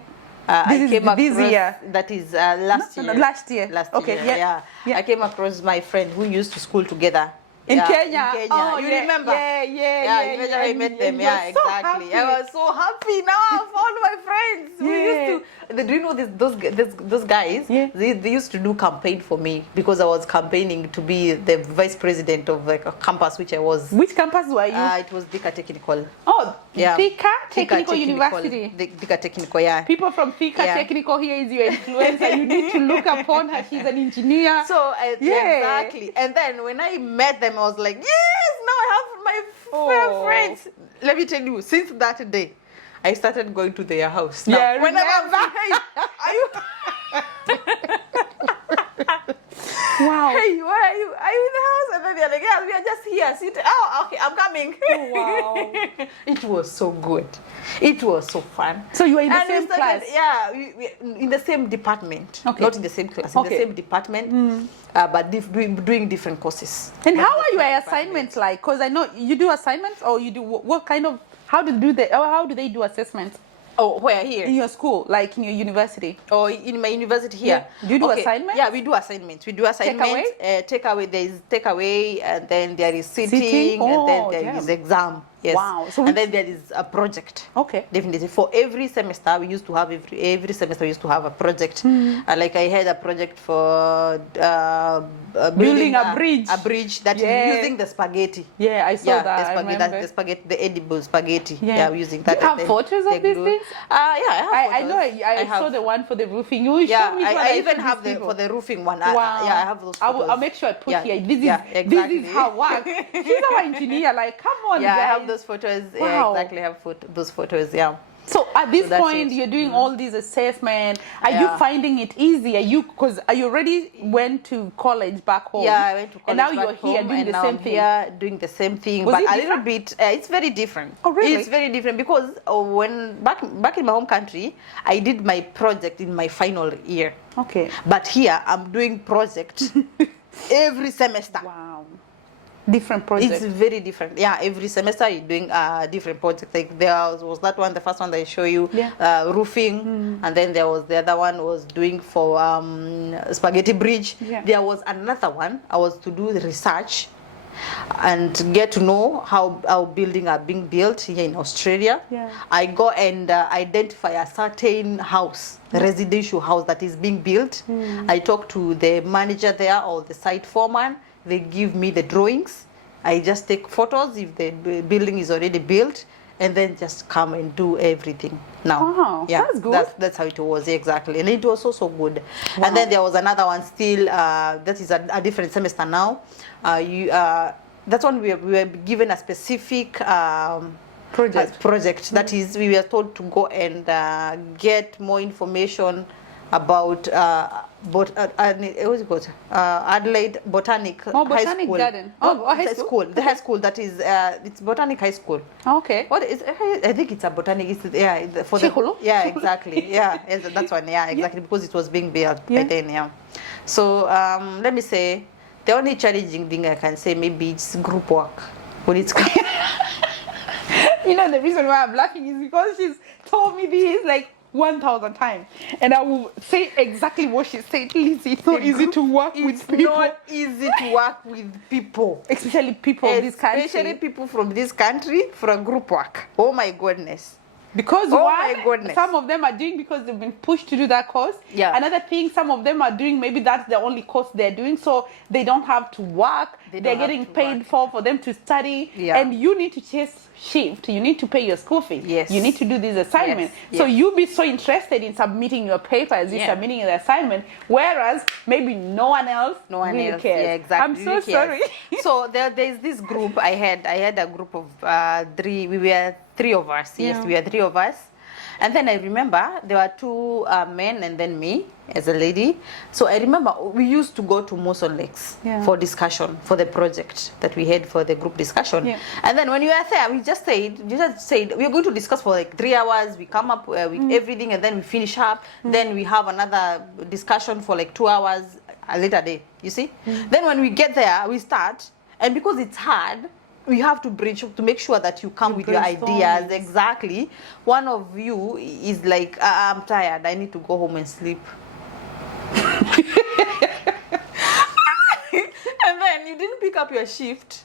I This is came this across, year. that is last No, year. no, last year. Last Okay, year, yeah, yeah. I came across my friend who used to school together. In Yeah, Kenya. In Kenya. Oh, You yeah, remember? Yeah. You remember I met them. And Yeah, you're so exactly. happy. I was so happy. Now I found my friends. We Yeah. used to do you know those guys? Yeah. They used to do campaign for me because I was campaigning to be the vice president of like a campus which I was. Which campus were you? It was Thika Technical. Oh, Yeah. Thika Technical University. Thika Technical, yeah. People from Thika Yeah. Technical, here is your influencer. You need to look upon her. She's an engineer. So Yeah. exactly. And then when I met them, I was like, yes, now I have my Oh. friends. Let me tell you, since that day, I started going to their house. Now, Yeah, whenever I'm remember? hey, are you? Wow. Hey, where are you? Are you in the house? And then they're like, yeah, we are just here. Sit. Oh, okay, I'm coming. Oh, wow. It was so good. It was so fun. So you were in the And we same started- class? Yeah, we in the same department. Okay. Not in the same class, in Okay. the same department, but doing different courses. And Not how in are the your same assignments like? Because I know you do assignments, or you do what kind of? How do they do assessments Oh, where here? in your school, like in your university? Or in my university here. Yeah. Do you do assignments? Yeah, we do assignments. We do assignments. Takeaway. There is takeaway, and then there is sitting, Oh, and then there damn. is exam. Yes. Wow. So and then there is a project. Okay. Definitely. For every semester, we used to have every semester we used to have a project. Like I had a project for Building a bridge. A bridge that Yeah. is using the spaghetti. Yeah, I saw Yeah, that. the I spaghetti, remember. that's the spaghetti, the edible spaghetti. Yeah. Yeah, we're using that. You have and then photos of the these glue. things? Yeah, I I have know. photos. I saw have. the one for the roofing. You Yeah, showed me. I even have the people. for the roofing one. Wow. Yeah, I have those photos. I'll make sure I put Yeah, here. This is yeah, exactly. This is how it works. She's our engineer. Like, come on, Yeah, guys. I have those photos. Yeah, Wow. exactly. I have those photos. Yeah. So at this So that's point, it. you're doing all these assessments. Are you Yeah. finding it easy? Because you already went to college back home? Yeah, I went to college. And now back you're here home, doing and the now same I'm thing. Here doing the same thing, Was but it a little different? bit. It's very different. Oh, really? It's very different because when back in my home country, I did my project in my final year. Okay. But here, I'm doing project every semester. Wow. Different project. It's very different. Yeah, every semester you're doing a different project. Like there was that one, the first one that I show you, Yeah. roofing, and then there was the other one was doing for spaghetti bridge. Yeah. There was another one I was to do the research and get to know how our building are being built here in Australia. Yeah. I go and identify a certain house, residential house that is being built. I talk to the manager there or the site foreman. They give me the drawings. I just take photos if the building is already built, and then just come and do everything. Now, Wow, that's good. That's how it was exactly, and it was also so good. And then there was another one still. That is a different semester now. That one we were given a specific. Project. That is, we were told to go and get more information about what's it called? Adelaide Botanic High Botanic School. Garden. No, High it's a school. The high school that is it's Botanic High School. Okay. What is? I think it's a botanic. It's for Chikulu? Yeah, exactly. Yeah, that's one. Yeah, exactly. Because it was being built Yeah. by then. Yeah. So let me say, the only challenging thing I can say maybe it's group work when it's. You know, the reason why I'm laughing is because she's told me this like 1,000 times. And I will say exactly what she said. Lizzie, it's not easy to work with It's people. not easy to work with people. Especially people of this Especially country. people from this country for a group work. Oh my goodness. Because Oh one, my goodness. some of them are doing because they've been pushed to do that course. Yeah. Another thing, some of them are doing, maybe that's the only course they're doing, so they don't have to work. They They're don't have getting to paid for them to study. Yeah. And you need to chase shift. You need to pay your school fees. Yes. You need to do this assignment. Yes. So Yes. you be so interested in submitting your papers, Yeah. submitting the assignment, whereas maybe no one else really else. cares. Yeah, exactly. I'm so Really cares. sorry. So there's this group I had a group of three. We were three of us. Yes, Yeah. we were three of us. And then I remember there were two men and then me as a lady. So I remember we used to go to Mawson Lakes Yeah. for discussion for the project that we had for the group discussion. Yeah. And then when we were there, we just said we are going to discuss for like 3 hours. We come up with everything and then we finish up. Then we have another discussion for like 2 hours a later day. You see? Then when we get there, we start, and because it's hard, we have to brainstorm to make sure that you come with your brainstorm. ideas. Exactly. One of you is like, I'm tired. I need to go home and sleep. And then you didn't pick up your shift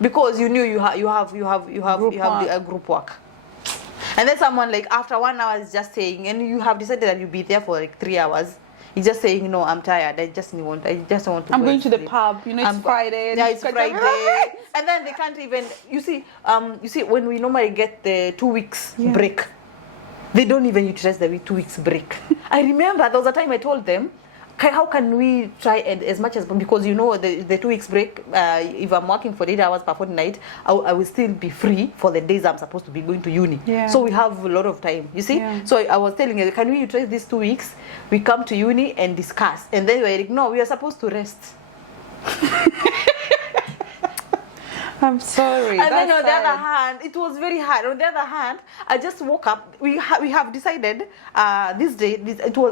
because you knew you have Group work. a group work. And then someone like after 1 hour is just saying, and you have decided that you'll be there for like 3 hours. He's just saying, no, I'm tired. I just want to. I'm go going to the sleep. pub. You know, it's Friday. Yeah, it's Friday. And then they can't even. You see, when we normally get the 2 weeks break, they don't even utilize the 2 weeks break. I remember there was a time I told them, how can we try as much as, because you know the 2 weeks break, if I'm working for 8 hours per fortnight, I will still be free for the days I'm supposed to be going to uni. Yeah. So we have a lot of time, you see. Yeah. So I was telling you, can we utilize these 2 weeks? We come to uni and discuss, and then we're like, no, we are supposed to rest. I'm sorry. And then on the other hand, it was very hard. On the other hand, I just woke up. We have decided this day.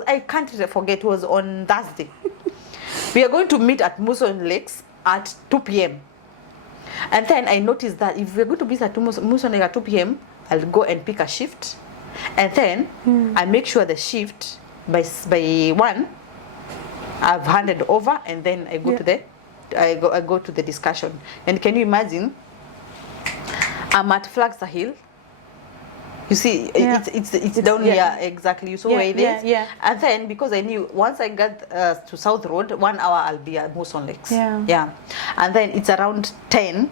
I can't forget. It was on Thursday. We are going to meet at Muson Lakes at 2 p.m. And then I noticed that if we're going to meet at Muson Lake at 2 p.m., I'll go and pick a shift, and then I make sure the shift by 1 I've handed over, and then I go to the. I go to the discussion. And can you imagine, I'm at Flagster Hill. You see, it's down here, exactly. You saw where it is. Yeah. And then because I knew once I get to South Road, 1 hour I'll be at Muson Lakes. Yeah. And then it's around 10,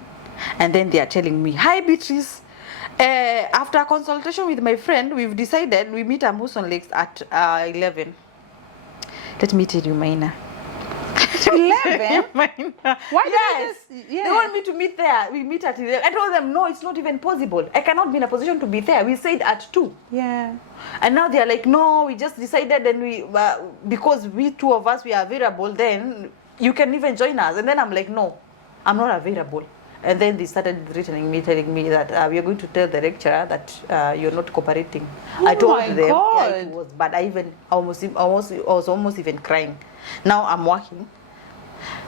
and then they are telling me, hi Beatrice, after a consultation with my friend, we've decided we meet at Muson Lakes at 11. Let me tell you, Maina. 11? Why Yes. They want me to meet there. We meet at 11. I told them, no, it's not even possible. I cannot be in a position to be there. We said at 2. Yeah. And now they are like, no, we just decided, and because we two of us, we are available, then you can even join us. And then I'm like, no, I'm not available. And then they started telling me that we are going to tell the lecturer that you're not cooperating. Oh, I told them, God. yeah, it was bad. I was almost even crying. Now I'm working,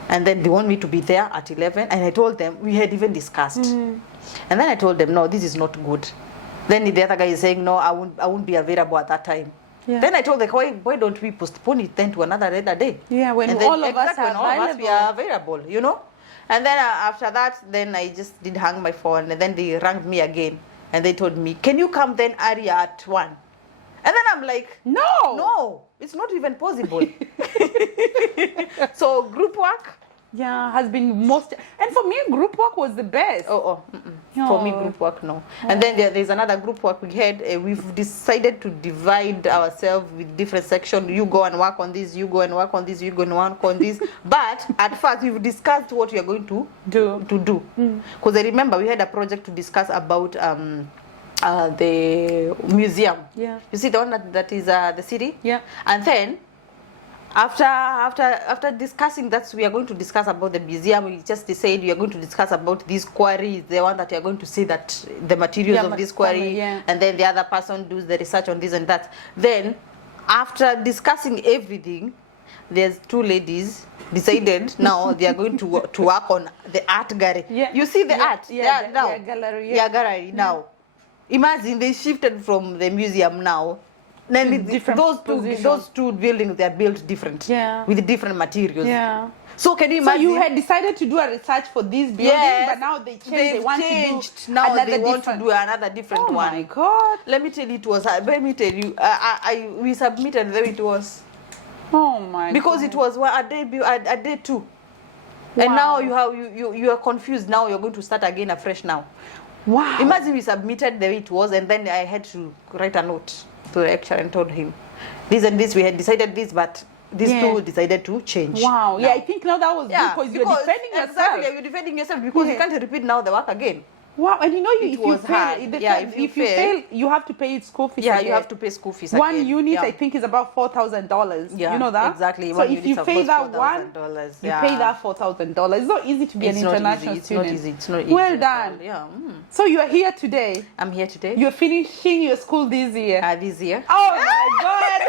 and then they want me to be there at 11. And I told them we had even discussed, and then I told them, no, this is not good. Then the other guy is saying, no, I won't be available at that time. Yeah. Then I told them, why don't we postpone it then to another day? Yeah, when and then, all of us are all of us we are available, you know. And then after that, then I just did hang my phone, and then they rang me again, and they told me, can you come then earlier at 1? And then I'm like, no, it's not even possible. So group work, has been most, and for me group work was the best. For me group work, no. And then there's another group work we had. We've decided to divide ourselves with different sections. You go and work on this, you go and work on this, you go and work on this. But at first we've discussed what we are going to do. Because I remember we had a project to discuss about the museum. Yeah. You see the one that is the city? Yeah. And then after discussing that, we are going to discuss about the museum. We just decided we are going to discuss about this quarry, the one that you are going to see that the materials of this quarry, and then the other person does the research on this and that. Then after discussing everything, there's 2 ladies decided now they are going to work on the art gallery. You see the art? Gallery now. Imagine they shifted from the museum now. Then those two buildings, they are built different, with different materials. So can you imagine? So you had decided to do a research for this building, but now they changed. They want to do now another they want to do another different one. Oh my God! Let me tell you, we submitted there it was. Oh my! Because God. it was a day 2, and now you are confused. Now you're going to start again afresh now. Wow! Imagine we submitted the way it was, and then I had to write a note to the lecturer and told him this and this, we had decided this, but these 2 decided to change. Wow. Yeah, I think now that was good because you're defending yourself. Exactly, you're defending yourself because you can't repeat now the work again. Wow, and you know, if you fail, you have to pay school fees. Yeah, you have to pay school fees. One unit, I think, is about $4,000. Yeah, you know that? Exactly. So if you pay that one, you pay that $4,000. It's not easy to be an international student. It's not easy. Well done. Yeah. So you are here today. I'm here today. You're finishing your school this year. This year. Oh my God!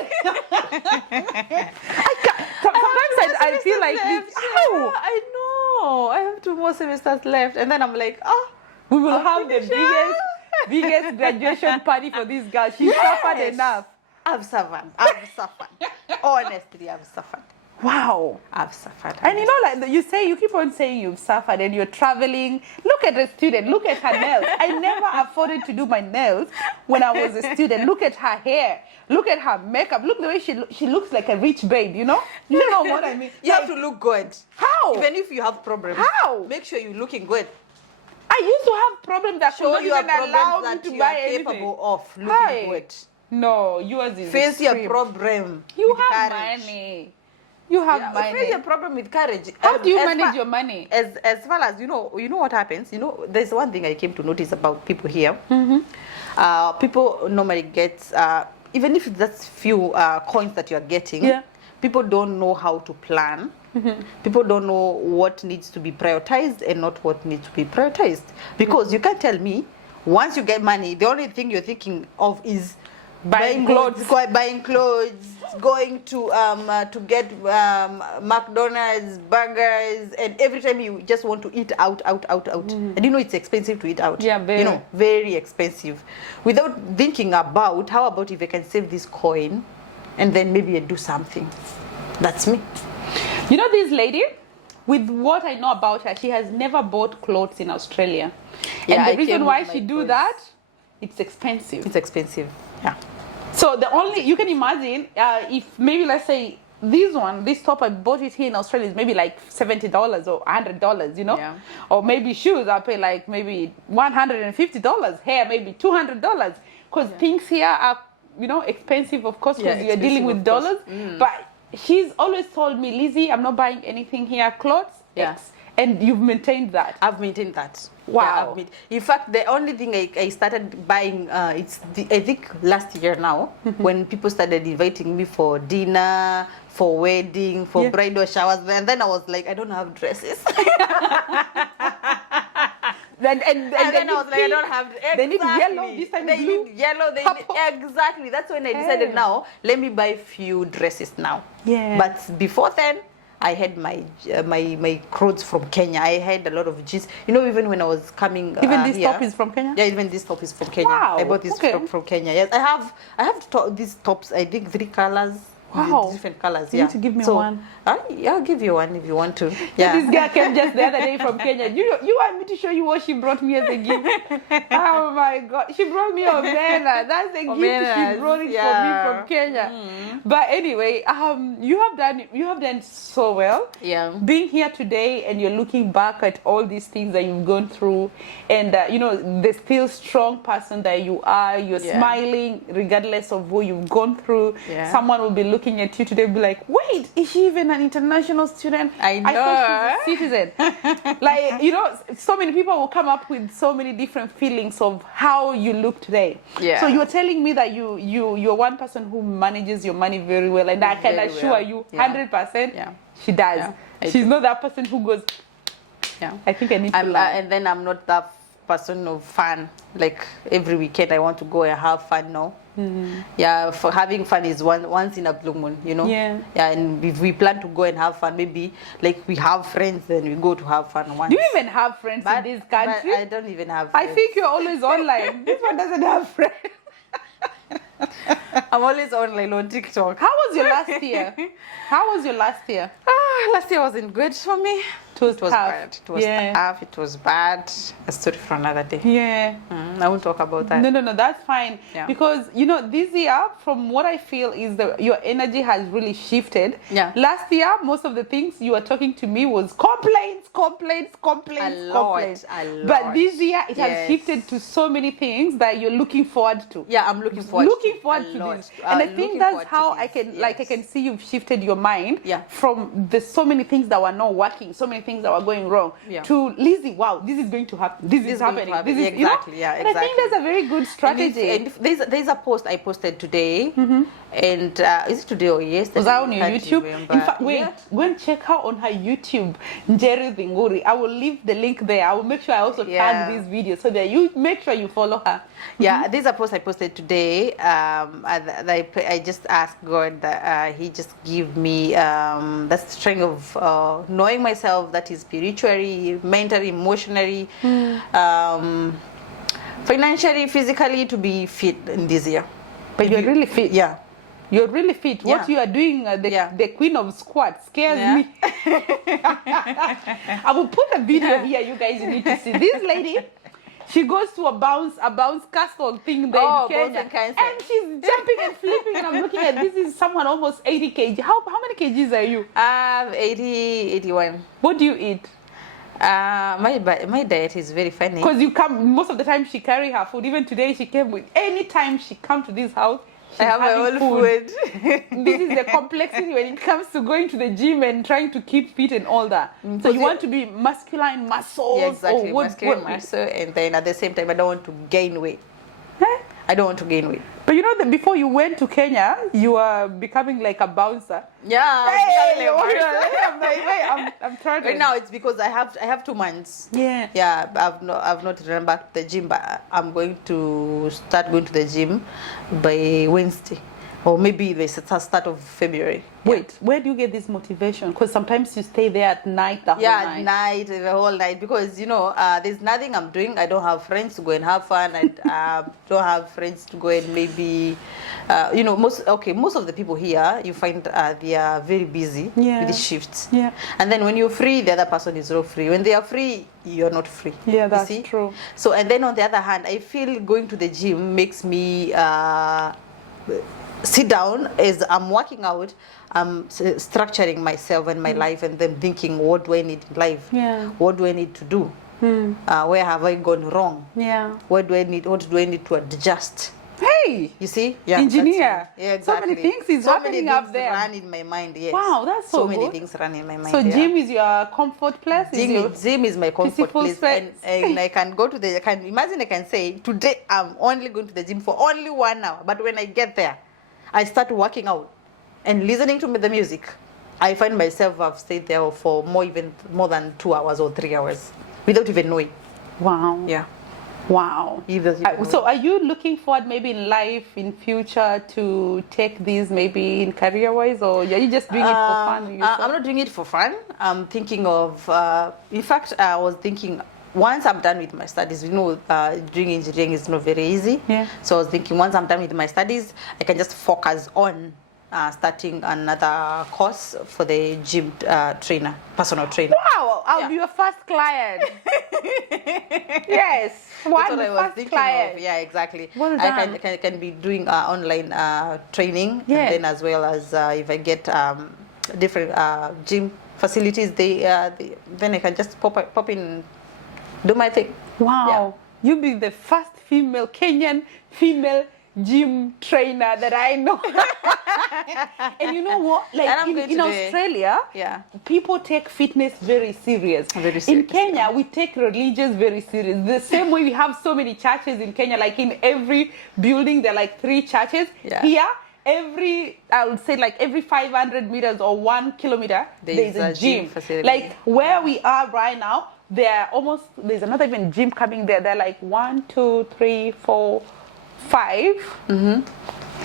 Sometimes I feel like I know. I have 2 more semesters left, and then I'm like, we will have the biggest graduation party for this girl. She suffered enough. I've suffered. Honestly, I've suffered. Wow. I've suffered. And you know, like you say, you keep on saying you've suffered and you're traveling. Look at the student. Look at her nails. I never afforded to do my nails when I was a student. Look at her hair. Look at her makeup. Look the way she looks like a rich babe. You know? You know what I mean? You have to look good. How? Even if you have problems. How? Make sure you're looking good. I used to have problems that could Show not your even allow problems me that to you buy are anything. capable of looking Hi. good. No, yours is Face your extreme. problem. You with have courage. money. You have Yeah, money. face your problem with courage. How do you As manage far- your money? As far as you know what happens. You know, there's one thing I came to notice about people here. People normally get even if that's few coins that you are getting. Yeah. People don't know how to plan. People don't know what needs to be prioritized and not what needs to be prioritized. Because you can't tell me once you get money, the only thing you're thinking of is Buying clothes. buying clothes, going to get McDonald's, burgers, and every time you just want to eat out. And you know it's expensive to eat out. Yeah, very. You know, very expensive. Without thinking about how about if I can save this coin, and then maybe I do something. That's me. You know this lady? With what I know about her, she has never bought clothes in Australia. Yeah, and I the reason came why with she my do clothes. that, it's expensive. It's expensive. Yeah. So the only, you can imagine, if maybe let's say this top I bought it here in Australia is maybe like $70 or $100, you know? Yeah. Or maybe shoes, I'll pay like maybe $150, hair maybe $200. Because things here are, you know, expensive of course because Yeah, you're dealing with expensive, of dollars. But she's always told me, Lizzie, I'm not buying anything here, clothes, Yeah. X. And you've maintained that. I've maintained that. Wow. Yeah, in fact, the only thing I started buying, I think last year now, when people started inviting me for dinner, for wedding, for Yeah. bridal showers, and then I was like, I don't have dresses. And And then I was like, I don't have. They need yellow, this time they blue, need yellow. They purple. need, exactly. That's when I decided Hey. now, let me buy few dresses now. Yeah. But before then, I had my clothes from Kenya. I had a lot of jeans. You know, even when I was coming. Even this here, top is from Kenya? Yeah, even this top is from Kenya. Wow, I bought this okay. top from Kenya. Yes, I have these tops. I think 3 colors. Wow. Different colors. You Yeah. need to give me So, one. I'll give you one if you want to. Yeah. Yeah. This girl came just the other day from Kenya. You want me to show you what she brought me as a gift? Oh my God. She brought me omena. That's the gift Omenas, she brought it yeah. for me from Kenya. But anyway, you have done so well. Yeah. Being here today and you're looking back at all these things that you've gone through and you know the still strong person that you are, you're Yeah. smiling regardless of what you've gone through. Yeah. Someone will be looking at you today and be like, wait, is she even an international student? I thought she's a citizen. Like, you know, so many people will come up with so many different feelings of how you look today. Yeah. So you're telling me that you're one person who manages your money very well, and I can Very assure well. you, Yeah. 100%, Yeah. she does. Yeah, I She's do. not that person who goes, Yeah. I think I need to laugh. And then I'm not that person of fun. Like every weekend, I want to go and have fun. No. Yeah, for having fun is once in a blue moon, you know. Yeah. Yeah, and if we plan to go and have fun, maybe like we have friends, then we go to have fun once. Do you even have friends in this country? But I don't even have. I Friends. think you're always online. This one doesn't have friends. I'm always online on TikTok. How was your last year? How was your last year? Last year wasn't good for me. It was It was tough. bad. It was Yeah. tough. It was bad. A story for another day. Yeah. I won't talk about that. No, that's fine. Yeah. Because, you know, this year, from what I feel, is that your energy has really shifted. Yeah. Last year, most of the things you were talking to me was complaints. A lot. But this year, it has Yes. shifted to so many things that you're looking forward to. Yeah, I'm looking forward. Looking forward a to lot. this, and I Looking think that's forward to how I this, can, like, I yes. can see you've shifted your mind. Yeah. From the so many things that were not working, so many things that were going wrong, Yeah. to Lizzie. Wow, this is going to happen. This is going to happening. happen. This is you know? Exactly, yeah, And I think exactly. that's a very good strategy. And there's a post I posted today, and is it today or yesterday? Was that on your Can't YouTube? remember. In fact, wait, Yeah. go and check her on her YouTube, Njeri Thinguri. I will leave the link there. I will make sure I also Yeah. tag this video so that you make sure you follow her. Yeah, there's a post I posted today. I just asked God that He just give me that strength of knowing myself, that is spiritually, mentally, emotionally, financially, physically, to be fit in this year. But you're really fit. Yeah. You're really fit. What Yeah. you are doing, the queen of squats, scares Yeah. me. I will put a video here. You guys need to see this lady. She goes to a bounce castle thing there Oh, in Kenya, bounce and castle. and she's jumping and flipping. And I'm looking at this is someone almost 80 kg. How many kgs are you? 80, 81. What do you eat? My diet is very funny. Because you come most of the time. She carry her food. Even today, she came with. Anytime she come to this house, I have my having own food. This is the complexity when it comes to going to the gym and trying to keep fit and all that. So you want to be masculine muscles. Yeah, exactly. Or what, Muscular muscle, and then at the same time, I don't want to gain weight. Huh? I don't want to gain weight. But you know that before you went to Kenya, you were becoming like a bouncer. Yeah. Hey, I'm I'm trying to. right now it's because I have 2 months. Yeah. Yeah, I've not run back to the gym, but I'm going to start going to the gym by Wednesday, or maybe the start of February. Wait, where do you get this motivation? Because sometimes you stay there at night, the whole Yeah, night. the whole night, because you know there's nothing I'm doing. I don't have friends to go and have fun. I don't have friends to go and maybe, you know, most of the people here you find they are very busy Yeah. with the shifts. Yeah. And then when you're free, the other person is not free. When they are free, you're not free. Yeah, You that's see? true. So, and then on the other hand, I feel going to the gym makes me sit down as I'm working out. I'm structuring myself and my life, and then thinking, what do I need in life? Yeah. What do I need to do? Where have I gone wrong? Yeah. What do I need to adjust? Hey! You see? Engineer. that's- Yeah, exactly. So many things is happening many up things there. run in my mind, yes. Wow, that's so many good. things run in my mind. So yeah. gym is your comfort place? Gym is my comfort peaceful place, space. and I can go to I can say today I'm only going to the gym for only 1 hour, but when I get there, I start working out and listening to the music. I find myself I've stayed there for more than 2 hours or 3 hours without even knowing. Wow. Yeah. Wow. So are you looking forward maybe in life, in future, to take these maybe in career-wise, or are you just doing it for fun? I'm not doing it for fun. I'm thinking of, in fact, I was thinking, once I'm done with my studies, you know, doing engineering is not very easy. Yeah. So I was thinking, once I'm done with my studies, I can just focus on starting another course for the gym personal trainer. Wow, I'll be your first client. Yes, That's what I was first thinking client. of. Yeah, exactly. Well I done. can be doing online training, Yeah. and then as well as if I get different gym facilities, then I can just pop in, do my thing. Wow, you'll be the first Kenyan female gym trainer that I know. And you know what? And I'm Like going in to do- Australia, Yeah. people take fitness very serious. Very In serious, Kenya, we take religious very serious. The same way we have so many churches in Kenya, like in every building, there are like 3 churches. Yeah. Here, I would say like every 500 meters or 1 kilometer, There's there's a a gym gym. facility. Like where we are right now, there's another even gym coming there. They're like 1, 2, 3, 4, 5. Mm-hmm.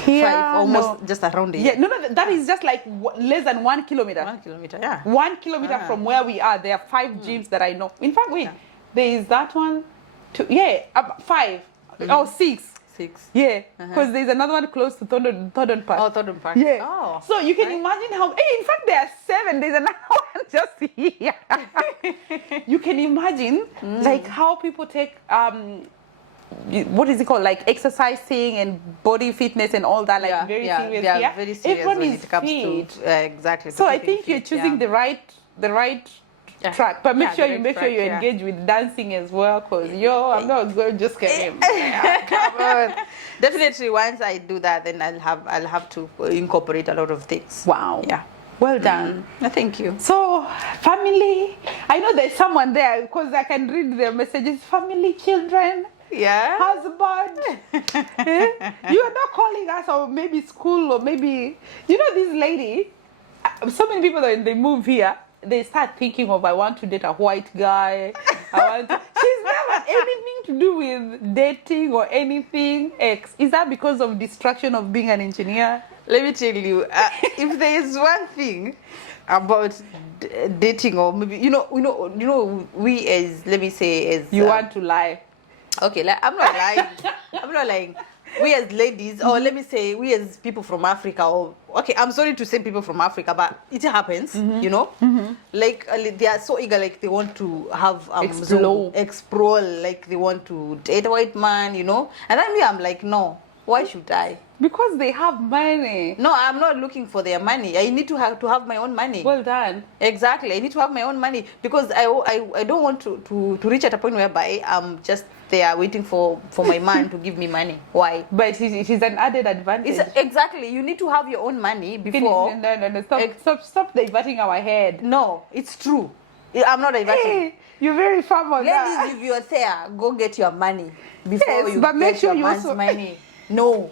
Here, 5, almost no. just around it. Yeah, no, that is just like less than 1 kilometer. 1 kilometer, yeah. 1 kilometer from where we are, there are 5 gyms that I know. In fact, wait, there is that one, 2, 5 or 6. 6. Yeah, because there's another one close to Thorndon Park. Oh, Thorndon Park. Yeah. Oh. So you can imagine how. Hey, in fact, there are 7. There's another one just here. You can imagine like how people take what is it called, like exercising and body fitness and all that, like very serious. They are here. very serious Everyone when is it comes fit. to exactly. So to I keeping think you're fit, choosing yeah. the right Yeah. track, but make Yeah, sure the you right make sure track, you yeah. engage with dancing as well, because I'm not going to just get him. Come on. Definitely, once I do that, then I'll have to incorporate a lot of things. Wow. Yeah. Well done. Thank you. So, family, I know there's someone there because I can read their messages. Family, children, Yeah. husband. You are not calling us, or maybe school, or maybe, you know, this lady, so many people, when they move here, they start thinking of, I want to date a white guy. She's never anything to do with dating or anything else. Is that because of distraction of being an engineer? Let me tell you, if there is one thing about dating, or maybe we as, let me say, as You want to lie. okay, like, I'm not lying. I'm not lying. we as ladies, or let me say, we as people from Africa, or okay, I'm sorry to say people from Africa, but it happens, you know. Like they are so eager, like they want to have explore, like they want to date a white man, you know. And then me, I'm like, no, why should I? Because they have money. No, I'm not looking for their money. I need to have my own money. Well done. Exactly. I need to have my own money because I don't want to reach at a point whereby I'm just there waiting for my man to give me money. Why? But it is an added advantage. Exactly. You need to have your own money before. No. Stop diverting our head. No, it's true. I'm not diverting. Hey, you're very firm on that. Ladies, if you're there, go get your money before you but make get sure your you man's also money. No.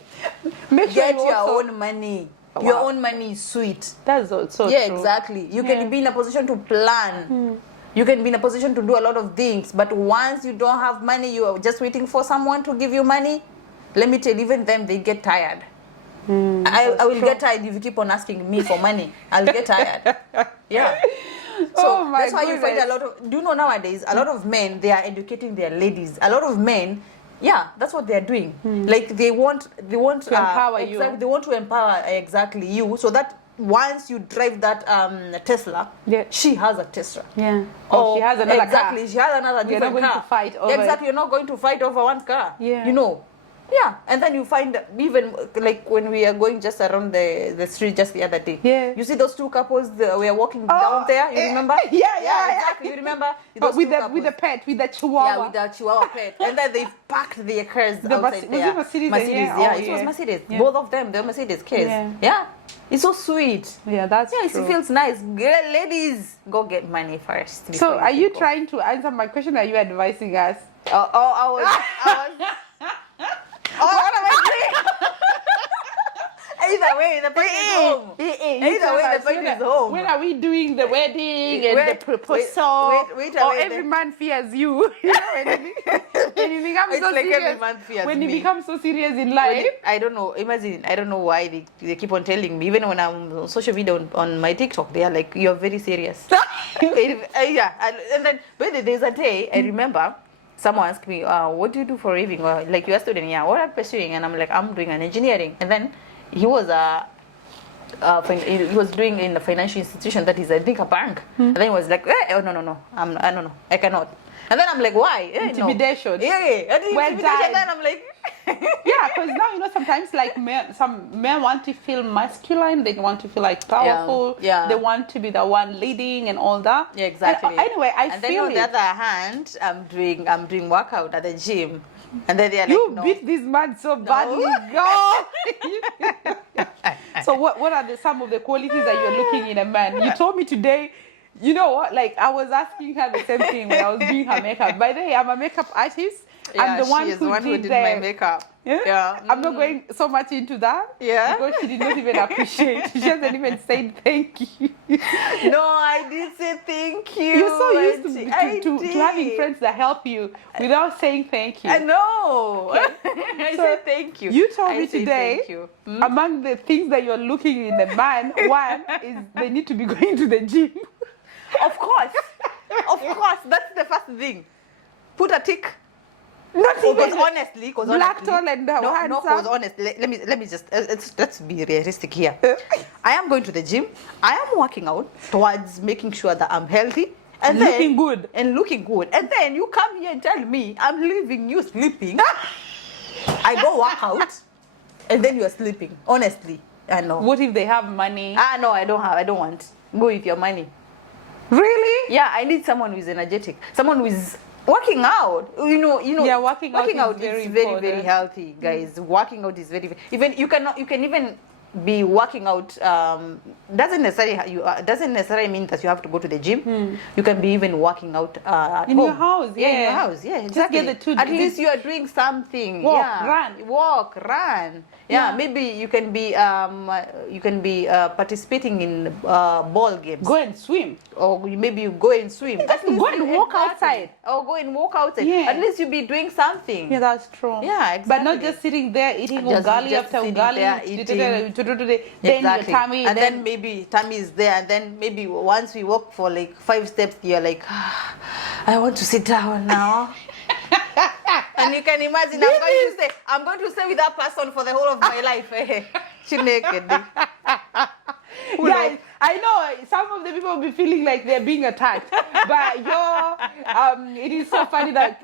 Make sure Get you your also... own money. Wow. Your own money is sweet. That's also yeah, true. Exactly. You can be in a position to plan. You can be in a position to do a lot of things. But once you don't have money, you are just waiting for someone to give you money. Let me tell you, even them, they get tired. I will get tired if you keep on asking me for money. I'll get tired. Yeah. So that's why you find a lot of... Do you know nowadays, a lot of men, they are educating their ladies. A lot of men... Yeah, that's what they're doing. Like they want to empower you. They want to empower you, so that once you drive that Tesla, she has a Tesla. Yeah. Or she has another car. Exactly, she has another different car. You're not going to fight over Exactly, you're not going to fight over one car. Yeah. You know. Yeah, and then you find even like when we are going just around the street just the other day. Yeah. You see those two couples we are walking down there. You remember? Yeah. Exactly. You remember? But with the pet, with the chihuahua. Yeah, with the chihuahua pet. And then they parked their cars outside there. Was it Mercedes? Yeah, it was Mercedes. Yeah. Both of them, they're Mercedes cars. Yeah. It's so sweet. Yeah, that's true. It feels nice. Girl, ladies, go get money first. So, are you trying to answer my question? Or are you advising us? I was. What am I doing? Either way, the point is home. Either way, the point is home. When are we doing the wedding and the proposal? Or every man fears you. You know, when you become so like serious. Every man fears when you me. become so serious in life. I don't know. Imagine, I don't know why they keep on telling me. Even when I'm on social media on my TikTok, they are like, "You're very serious." Yeah. And then, but there's a day I remember. Someone asked me, what do you do for a living? Well, like, you're a student, yeah. What are you pursuing? And I'm like, I'm doing an engineering. And then he was he was doing in a financial institution that is, I think, a bank. And then he was like, oh, no, I don't know, I cannot. And then I'm like, why? Intimidation. No. Yeah. Well done. And then I'm like... Yeah, because now, you know, sometimes like some men want to feel masculine, they want to feel like powerful, they want to be the one leading and all that. Yeah, exactly. And, anyway, and then on the other hand, I'm doing workout at the gym, and then they're like, you beat this man so badly, girl. So what are some of the qualities that you're looking in a man? You told me today. You know what? Like, I was asking her the same thing when I was doing her makeup. By the way, I'm a makeup artist. Yeah, I'm the one who did my makeup. Yeah. I'm not going so much into that. Yeah. Because she did not even appreciate. She hasn't even said thank you. No, I did say thank you. You're so used to having friends that help you without saying thank you. I know. Okay. I said thank you. You told me today, among the things that you're looking in a man, one is they need to be going to the gym. Of course. That's the first thing. Put a tick. Not even because honestly, black tall and handsome. No, because honestly, let me just let's be realistic here. I am going to the gym. I am working out towards making sure that I'm healthy and looking good. And then you come here and tell me I'm leaving you sleeping. I go work out, and then you are sleeping. Honestly, I know. What if they have money? No, I don't want. Go with your money. Really? Yeah, I need someone who is energetic. Someone who is working out. You know. Yeah, working out is very healthy, guys. Working out is very even you can even be working out doesn't necessarily mean that you have to go to the gym. You can be even working out at in home. your house. Yeah, in your house. Yeah, exactly. Just get the two. At least you are doing something. Walk, run. Yeah, maybe you can be participating in ball games. Go and swim. Or maybe you go and swim. Go and walk outside. Or go and walk outside. Yeah. At least you'll be doing something. Yeah, that's true. Yeah, exactly. But not just sitting there eating ugali after ugali. Then your tummy. And then maybe tummy is there. And then maybe once we walk for like 5 steps, you're like, I want to sit down now. And you can imagine, I'm going to stay with that person for the whole of my life. She naked. Guys, I know some of the people will be feeling like they're being attacked, but it is so funny that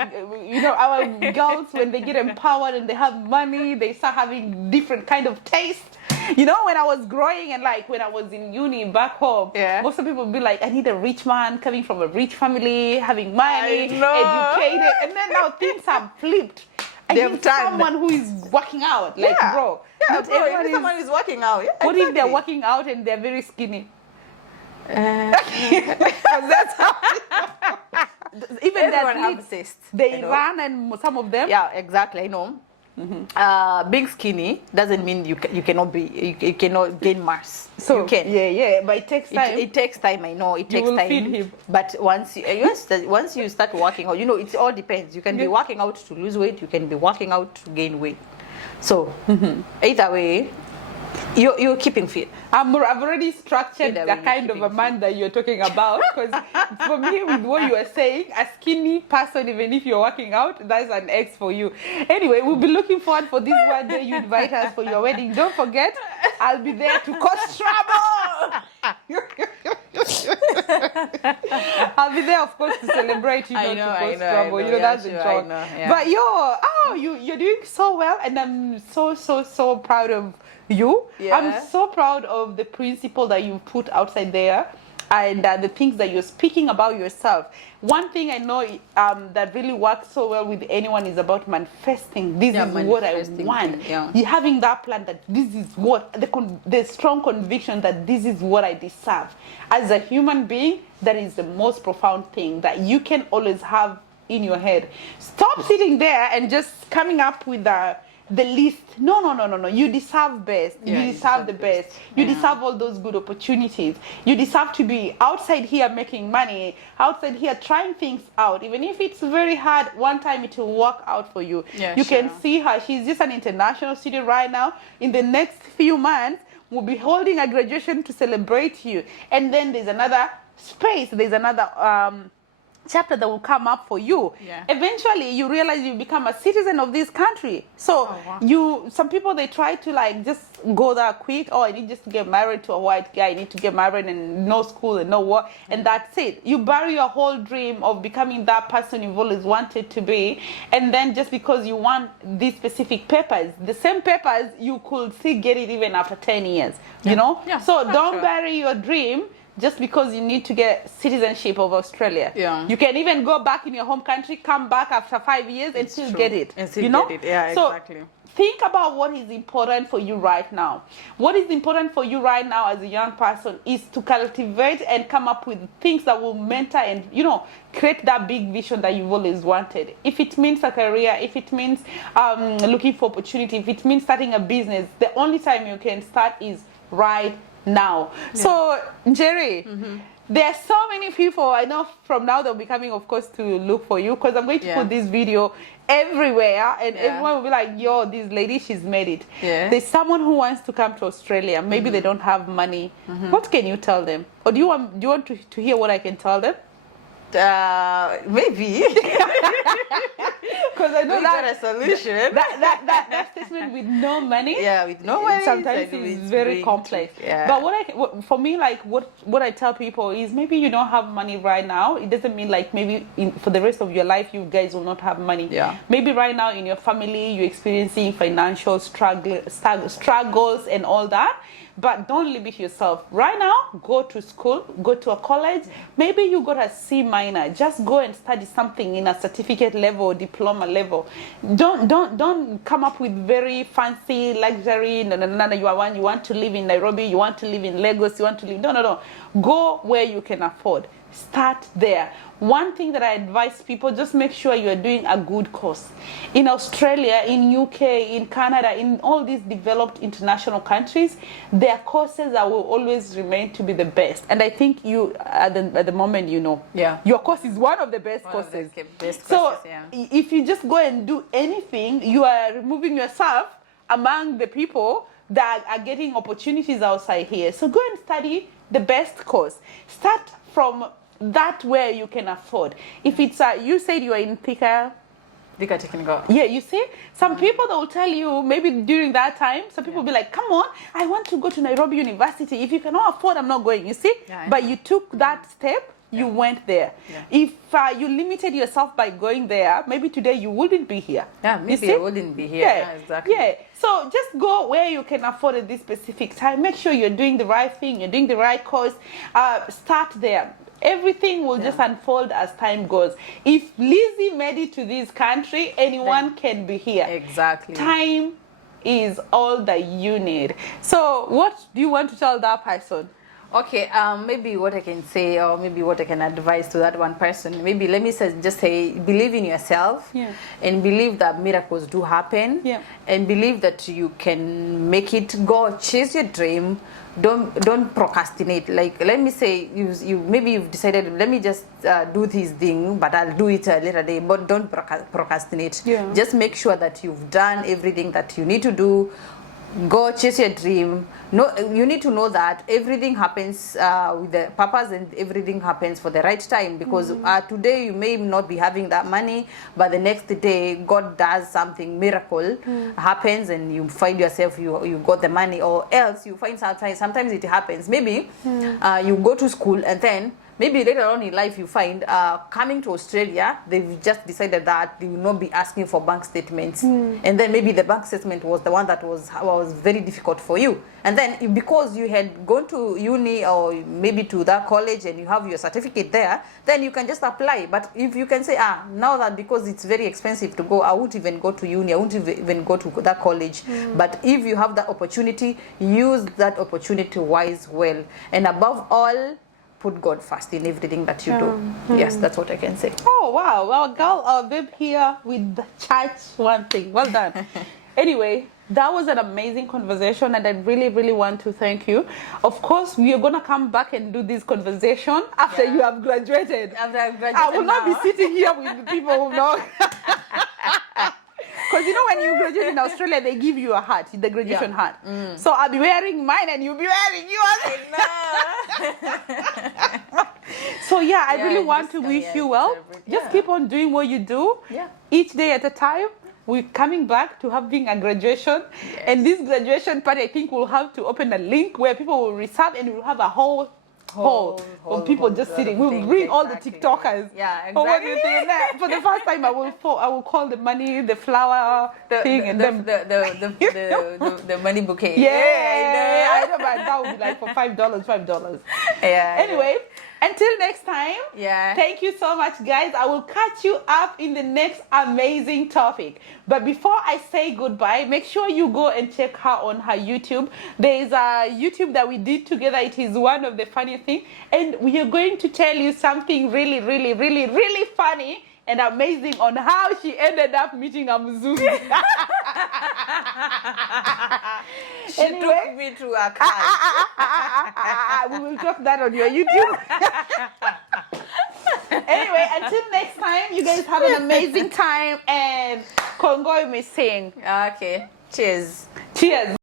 our girls, when they get empowered and they have money, they start having different kind of taste. When I was growing and like when I was in uni back home, most of the people would be like, I need a rich man coming from a rich family, having money, educated, and then now things have flipped. I need someone who is working out, bro. Yeah, bro, if someone is working out. Yeah, what if they're working out and they're very skinny? That's how even everyone that has taste. They run, and some of them. Yeah, exactly. I know. Being skinny doesn't mean you cannot gain mass. So you can. Yeah, but it takes time. It takes time. I know it takes time. Feed him. But once you start working out, it all depends. You can be working out to lose weight. You can be working out to gain weight. So either way, you're keeping fit. I've already structured the kind of a man that you're talking about, because for me, with what you are saying, a skinny person, even if you're working out, that's an X for you. Anyway, we'll be looking forward for this one day you invite us for your wedding. Don't forget, I'll be there to cause trouble. I'll be there, of course, to celebrate you, not to cause trouble. That's the joke. But you're doing so well, and I'm so proud of you. I'm so proud of the principle that you put outside there, and the things that you're speaking about yourself. One thing I know that really works so well with anyone is about manifesting. This is what I want. You're having that plan that this is what the strong conviction that this is what I deserve. As a human being, that is the most profound thing that you can always have in your head. Stop sitting there and just coming up with the list. No. You deserve best. You deserve the best. You deserve all those good opportunities. You deserve to be outside here making money, outside here trying things out. Even if it's very hard, one time it will work out for you. You can see her. She's just an international student right now. In the next few months, we'll be holding a graduation to celebrate you. And then there's another space. There's another chapter that will come up for you. Eventually you realize you become a citizen of this country. So some people, they try to just go there quick. I need just to get married to a white guy. I need to get married and no school and no work, and that's it. You bury your whole dream of becoming that person you've always wanted to be, and then just because you want these specific papers, the same papers you could still get it even after 10 years. So don't bury your dream just because you need to get citizenship of Australia. You can even go back in your home country, come back after 5 years and still get it. And still get it. Yeah, so exactly. Think about what is important for you right now. What is important for you right now as a young person is to cultivate and come up with things that will mentor and, create that big vision that you've always wanted. If it means a career, if it means looking for opportunity, if it means starting a business, the only time you can start is right now. So, Jerry, there are so many people I know from now they'll be coming, of course, to look for you, because I'm going to put this video everywhere, and everyone will be like, yo, this lady, she's made it. There's someone who wants to come to Australia. Maybe they don't have money. What can you tell them? Or do you want to hear what I can tell them? Maybe. Because I know that's a solution. That statement with no money. With no money. Sometimes it's very complex. But for me, what I tell people is, maybe you don't have money right now. It doesn't mean maybe for the rest of your life you guys will not have money. Maybe right now in your family you're experiencing financial struggles and all that. But don't limit yourself. Right now, go to school, go to a college. Maybe you got a C minor. Just go and study something in a certificate level or diploma level. Don't come up with very fancy luxury. No. You want to live in Nairobi. You want to live in Lagos. You want to live. No. Go where you can afford. Start there. One thing that I advise people, just make sure you are doing a good course. In Australia, in UK, in Canada, in all these developed international countries, there are courses that will always remain to be the best. And I think you, at the moment, your course is one of the best courses. If you just go and do anything, you are removing yourself among the people that are getting opportunities outside here. So go and study the best course. Start from that where you can afford. If it's you said you are in Thika, Vika Technical. Yeah, you see, some people that will tell you maybe during that time, some people will be like, come on, I want to go to Nairobi University. If you cannot afford, I'm not going, you see? Yeah, But you took that step, you went there. Yeah. If you limited yourself by going there, maybe today you wouldn't be here. Yeah, You maybe see? I wouldn't be here. Yeah, exactly. Yeah. So just go where you can afford at this specific time. Make sure you're doing the right thing, you're doing the right course. Start there. Everything will just unfold as time goes. If Lizzie made it to this country, anyone can be here. Exactly. Time is all that you need. So what do you want to tell that person? Okay, maybe what I can say, or maybe what I can advise to that one person, maybe let me just say, believe in yourself, and believe that miracles do happen, and believe that you can make it. Go chase your dream. Don't procrastinate. Like, let me say, you maybe you've decided, let me just do this thing, but I'll do it a later day. But don't procrastinate. Just make sure that you've done everything that you need to do. Go chase your dream. No, you need to know that everything happens with the purpose, and everything happens for the right time. Because today you may not be having that money, but the next day God does something, miracle happens, and you find yourself you got the money. Or else you find sometimes it happens. Maybe you go to school, and then maybe later on in life you find coming to Australia, they've just decided that they will not be asking for bank statements. And then maybe the bank statement was the one that was very difficult for you. And then because you had gone to uni or maybe to that college and you have your certificate there, then you can just apply. But if you can say, now that because it's very expensive to go, I won't even go to uni, I won't even go to that college. But if you have that opportunity, use that opportunity well. And above all, put God first in everything that you do. Yes, that's what I can say. Oh, wow. Well, girl, babe here with the church one thing. Well done. Anyway, that was an amazing conversation, and I really, really want to thank you. Of course, we are going to come back and do this conversation after you have graduated. After I've graduated, I will not be sitting here with the people who know. Because you know when you graduate in Australia, they give you a hat, the graduation hat. So I'll be wearing mine and you'll be wearing yours. So yeah, I really want to wish you well. Just keep on doing what you do. Each day at a time. We're coming back to having a graduation. And this graduation party, I think we'll have to open a link where people will reserve, and we'll have a whole of people just sitting. We'll bring all the TikTokers. Yeah, exactly. What do you think? For the first time, I will call the money, the flower thing, and the money bouquet. Yeah, I know, but that would be like for $5. Yeah. Anyway, until next time. Yeah. Thank you so much, guys. I will catch you up in the next amazing topic. But before I say goodbye, make sure you go and check her on her YouTube. There is a YouTube that we did together. It is one of the funniest things. And we are going to tell you something really, really, really, really funny and amazing on how she ended up meeting a Mzungu. She took me to a car. We will talk that on your YouTube. Anyway, until next time, you guys have an amazing time, and Kongoi me sing. Okay. Cheers. Cheers.